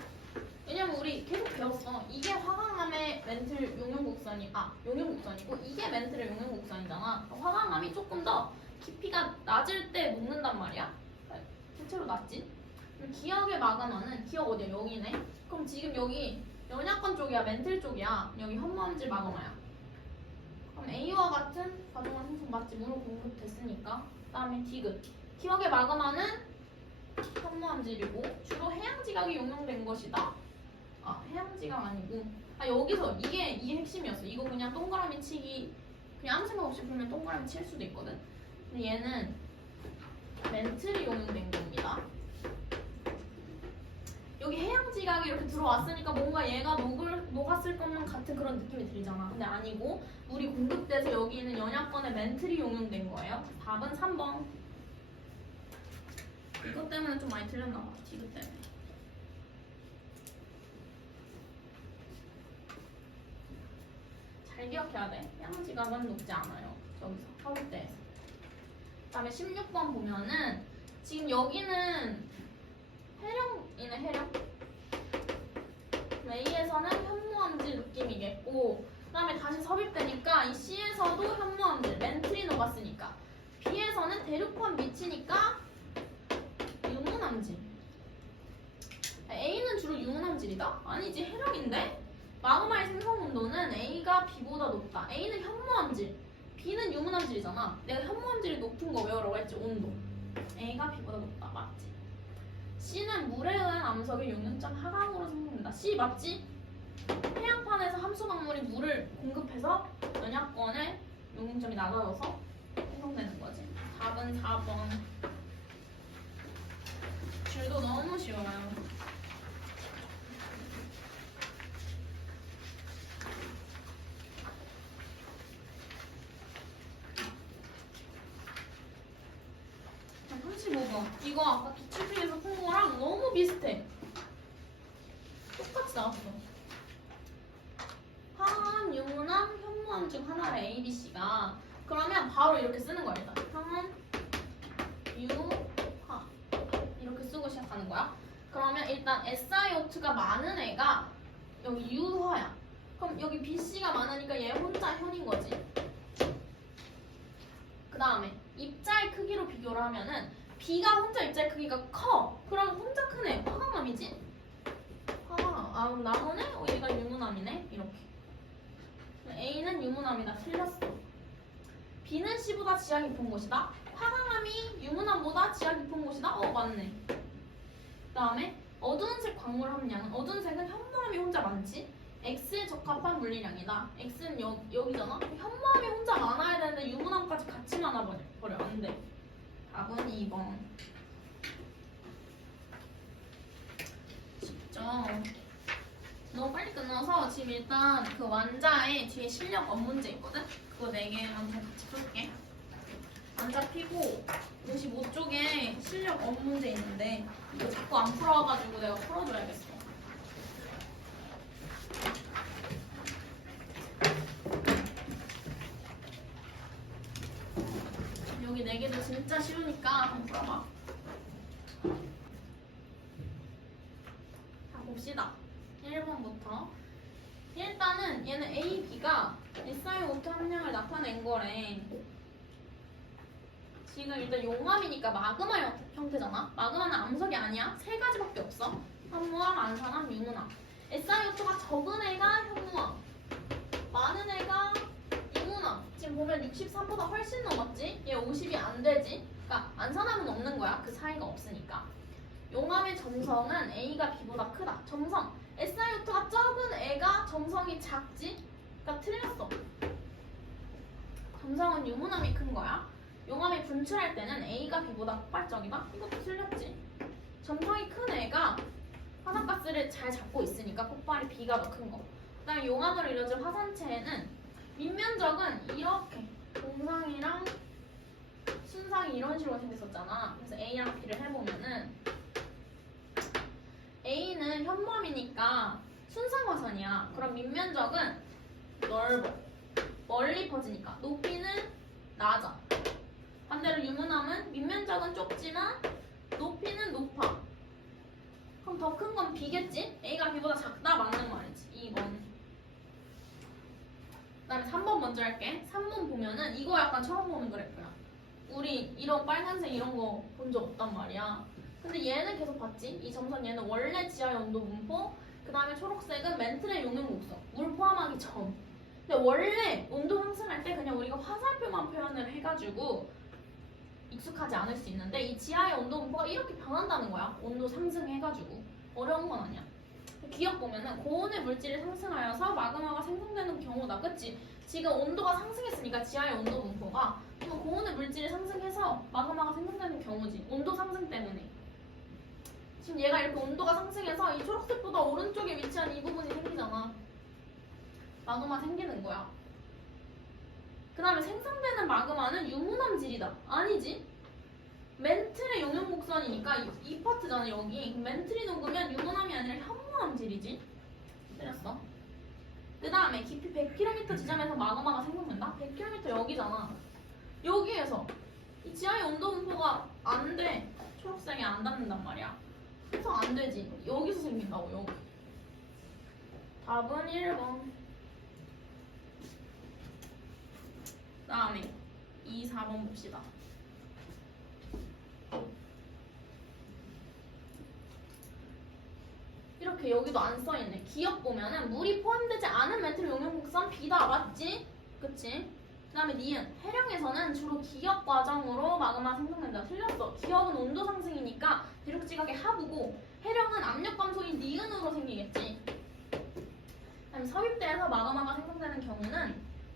왜냐면 우리 계속 배웠어. 이게 화강암의 멘틀 용융곡선이고 이게 멘틀의 용융곡선이잖아. 화강암이 조금 더 깊이가 낮을 때 녹는단 말이야. 대체로 낮지? 기억의 마그마는 기억 어디야? 여기네. 그럼 지금 여기 연약권 쪽이야? 멘틀 쪽이야? 여기 현무암질 마그마야. 그럼 A와 같은 과정을 생성받지 물로 공급됐으니까. 그 다음에 디귿. 기억의 마그마는 현무암질이고 주로 해양지각이 용용된 것이다. 해양지각 아니고 여기서 이게 핵심이었어. 이거 그냥 동그라미 치기 그냥 아무 생각 없이 풀면 동그라미 칠 수도 있거든. 근데 얘는 멘틀이 용용된 겁니다. 여기 해양지각이 이렇게 들어왔으니까 뭔가 얘가 녹았을 것만 같은 그런 느낌이 들잖아. 근데 아니고 물이 공급돼서 여기 있는 연약권에 멘틀이 용용된 거예요. 답은 3번. 이것 때문에 좀 많이 틀렸나 봐. 디귿 때문에. 잘 기억해야 돼. 해양지각은 녹지 않아요. 여기서 서울대에서. 그 다음에 16번 보면은 지금 여기는 해령이네. 해령. A에서는 현무암질 느낌이겠고 그 다음에 다시 섭입되니까 이 C에서도 현무암질 멘틀이 녹았으니까 B에서는 대륙판 미치니까 유문암질. A는 주로 유문암질이다? 아니지, 해령인데? 마그마의 생성 온도는 A가 B보다 높다. A는 현무암질, B는 유문암질이잖아. 내가 현무암질이 높은 거 외우라고 했지, 온도. A가 B보다 높다. 맞지? C는 물에 의한 암석의 용융점 하강으로 생성된다. C 맞지? 해양판에서 함수광물이 물을 공급해서 연약권에 용융점이 낮아져서 생성되는 거지. 답은 4번. 줄도 너무 쉬워요. 자, 35번. 이거 아까 기출필에서 푼 거랑 너무 비슷해. 똑같이 나왔어. 항암, 유문암, 현무암 중 하나의 A, B, C가 그러면 바로 이렇게 쓰는 거야. 일단 항암, 유하 이렇게 쓰고 시작하는 거야. 그러면 일단 SiO2가 많은 애가 여기 유화야. 그럼 여기 BC가 많으니까 얘 혼자 현인 거지. 그 다음에 입자의 크기로 비교를 하면은 B가 혼자 입자의 크기가 커. 그럼 혼자 큰 애 화강암이지? 그럼 나머네? 얘가 유문암이네. 이렇게. A는 유문암이다. 틀렸어. B는 C보다 지하 깊은 곳이다. 화강암이 유문암보다 지하 깊은 곳이다. 맞네. 그 다음에 어두운색 광물 함량은 어두운색은 현무암이 혼자 많지. X에 적합한 물리량이다. X는 여기잖아. 현무암이 혼자 많아야 되는데 유문암까지 같이 많아버려. 안 돼. 답은 2번. 쉽죠? 너무 빨리 끝나서 지금 일단 그 완자에 뒤에 실력 업문제 있거든? 그거 4개만 같이 풀게. 완자 피고 55쪽에 실력 업문제 있는데 이거 자꾸 안 풀어와가지고 내가 풀어줘야겠어. 여기 4개도 진짜 쉬우니까 한번 풀어봐. 자, 봅시다. 1번부터. 일단은 얘는 A, B가 SiO2 함량을 나타낸 거래. 지금 일단 용암이니까 마그마 형태잖아. 마그마는 암석이 아니야. 3가지밖에 없어. 현무암, 안산암, 유문암. SiO2가 적은 애가 현무암, 많은 애가 유문암. 지금 보면 63보다 훨씬 넘었지? 얘 50이 안 되지? 그러니까 안산암은 없는 거야. 그 사이가 없으니까. 용암의 점성은 A가 B보다 크다. 점성. SiO2가 적은 애가 점성이 작지? 그러니까 틀렸어. 점성은 유문암이 큰 거야. 용암이 분출할 때는 A가 B보다 폭발적이다? 이것도 틀렸지. 점성이 큰 애가 화산가스를 잘 잡고 있으니까 폭발이 B가 더 큰 거. 그 다음에 용암으로 이루어진 화산체에는 밑면적은 이렇게 동상이랑 순상이 이런 식으로 생겼었잖아. 그래서 A랑 B를 해보면은 A는 현무암이니까 순상화산이야. 그럼 밑면적은 넓어. 멀리 퍼지니까 높이는 낮아. 반대로 유문함은 밑면적은 좁지만 높이는 높아. 그럼 더 큰 건 B겠지? A가 B보다 작다 맞는 말이지. 2번. 그다음에 3번 먼저 할게. 3번 보면은 이거 약간 처음 보는 그래프야. 우리 이런 빨간색 이런 거 본 적 없단 말이야. 근데 얘는 계속 봤지? 이 점선 얘는 원래 지하의 온도 분포, 그 다음에 초록색은 멘틀의 용융 곡선, 물 포함하기 전. 근데 원래 온도 상승할 때 그냥 우리가 화살표만 표현을 해가지고 익숙하지 않을 수 있는데 이 지하의 온도 분포가 이렇게 변한다는 거야. 온도 상승해가지고. 어려운 건 아니야. 기억 보면은 고온의 물질이 상승하여서 마그마가 생성되는 경우다. 그치? 지금 온도가 상승했으니까 지하의 온도 분포가 고온의 물질이 상승해서 마그마가 생성되는 경우지. 온도 상승 때문에. 지금 얘가 이렇게 온도가 상승해서 이 초록색보다 오른쪽에 위치한 이 부분이 생기잖아. 마그마 생기는 거야. 그 다음에 생성되는 마그마는 유문함질이다. 아니지? 멘틀의 용융 곡선이니까 이 파트잖아 여기. 멘틀이 녹으면 유문함이 아니라 현무함질이지. 틀렸어. 그 다음에 깊이 100km 지점에서 마그마가 생성된다. 100km 여기잖아. 여기에서 이 지하의 온도 분포가 안 돼. 초록색이 안 닿는단 말이야. 그래서 안 되지. 여기서 생긴다고 여기. 답은 1번. 그 다음에 2, 4번 봅시다. 이렇게 여기도 안 써있네. 기억 보면은 물이 포함되지 않은 멘틀 용융 곡선 B다. 맞지? 그치? 그 다음에 니은. 해령에서는 주로 기억 과정으로 마그마 생성된다. 틀렸어. 기억은 온도 상승이니까 대륙지각의 하부고 해령은 압력 감소인 니은으로 생기겠지. 그 다음에 서입대에서 마그마가 생성되는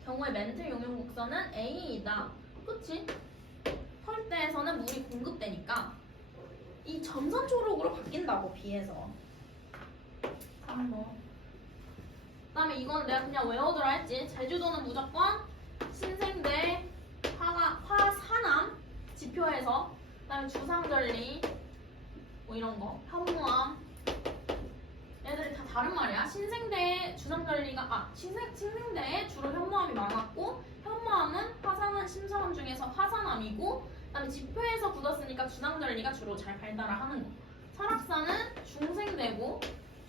경우의 멘틀 용융 곡선은 A이다. 그치? 서입대에서는 물이 공급되니까 이 점선 초록으로 바뀐다고 B에서. 3번. 그 다음에 이건 내가 그냥 외워두라 했지. 제주도는 무조건 신생대, 화산암 지표에서. 그 다음에 주상절리 뭐 이런 거, 현무암 얘들이 다 다른 말이야. 신생대에 주상절리가 신생대에 주로 현무암이 많았고 현무암은 화산암 심사암 중에서 화산암이고 그 다음에 지표에서 굳었으니까 주상절리가 주로 잘 발달하는 거. 설악산은 중생대고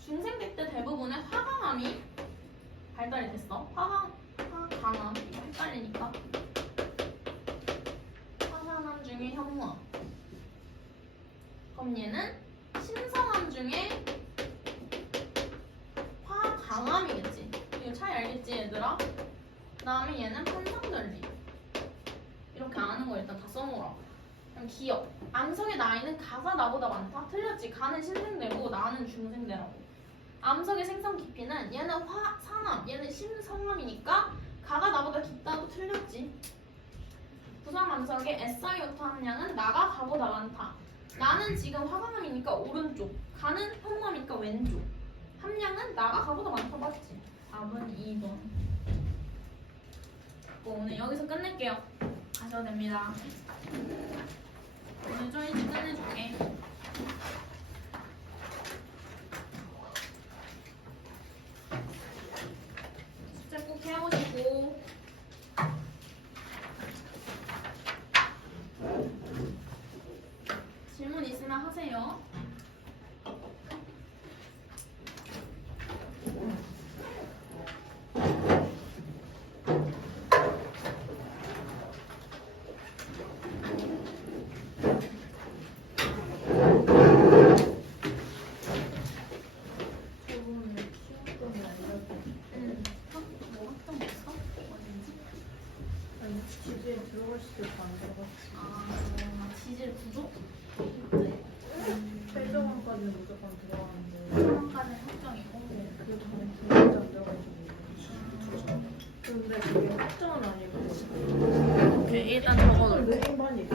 중생대 때 대부분의 화강암이 발달이 됐어. 화강암 이거 헷갈리니까. 화산암 중에 현무암. 그럼 얘는 신성암 중에 화강암이겠지. 이거 차이 알겠지 얘들아? 그 다음에 얘는 판상절리. 이렇게 아는 거 일단 다 써놓으라. 그럼 기억. 암석의 나이는 가가 나보다 많다? 틀렸지. 가는 신생대고 나는 중생대라고. 암석의 생성 깊이는 얘는 화산암, 얘는 심성암이니까 가가 나보다 깊다도 틀렸지. 부산 암석의 SiO2 함량은 나가 가보다 많다. 나는 지금 화산암이니까 오른쪽, 가는 현무암이니까 왼쪽. 함량은 나가 가보다 많다 맞지? 답은 2번. 오늘 여기서 끝낼게요. 가셔도 됩니다. 오늘 좀 일찍 끝내줄게. 숙제 꼭 해오시고 질문 있으면 하세요. 지지에 들어갈 수도 있고 안 들어갔지. 지질 부족? 최저반까지는 무조건 들어가는데 상황까지 설정이고. 그 전에 들어갈지 안 들어갈지 모르겠어. 근데 그게 확정은 아니고 오케이, 일단 적어놓을게. 내 반이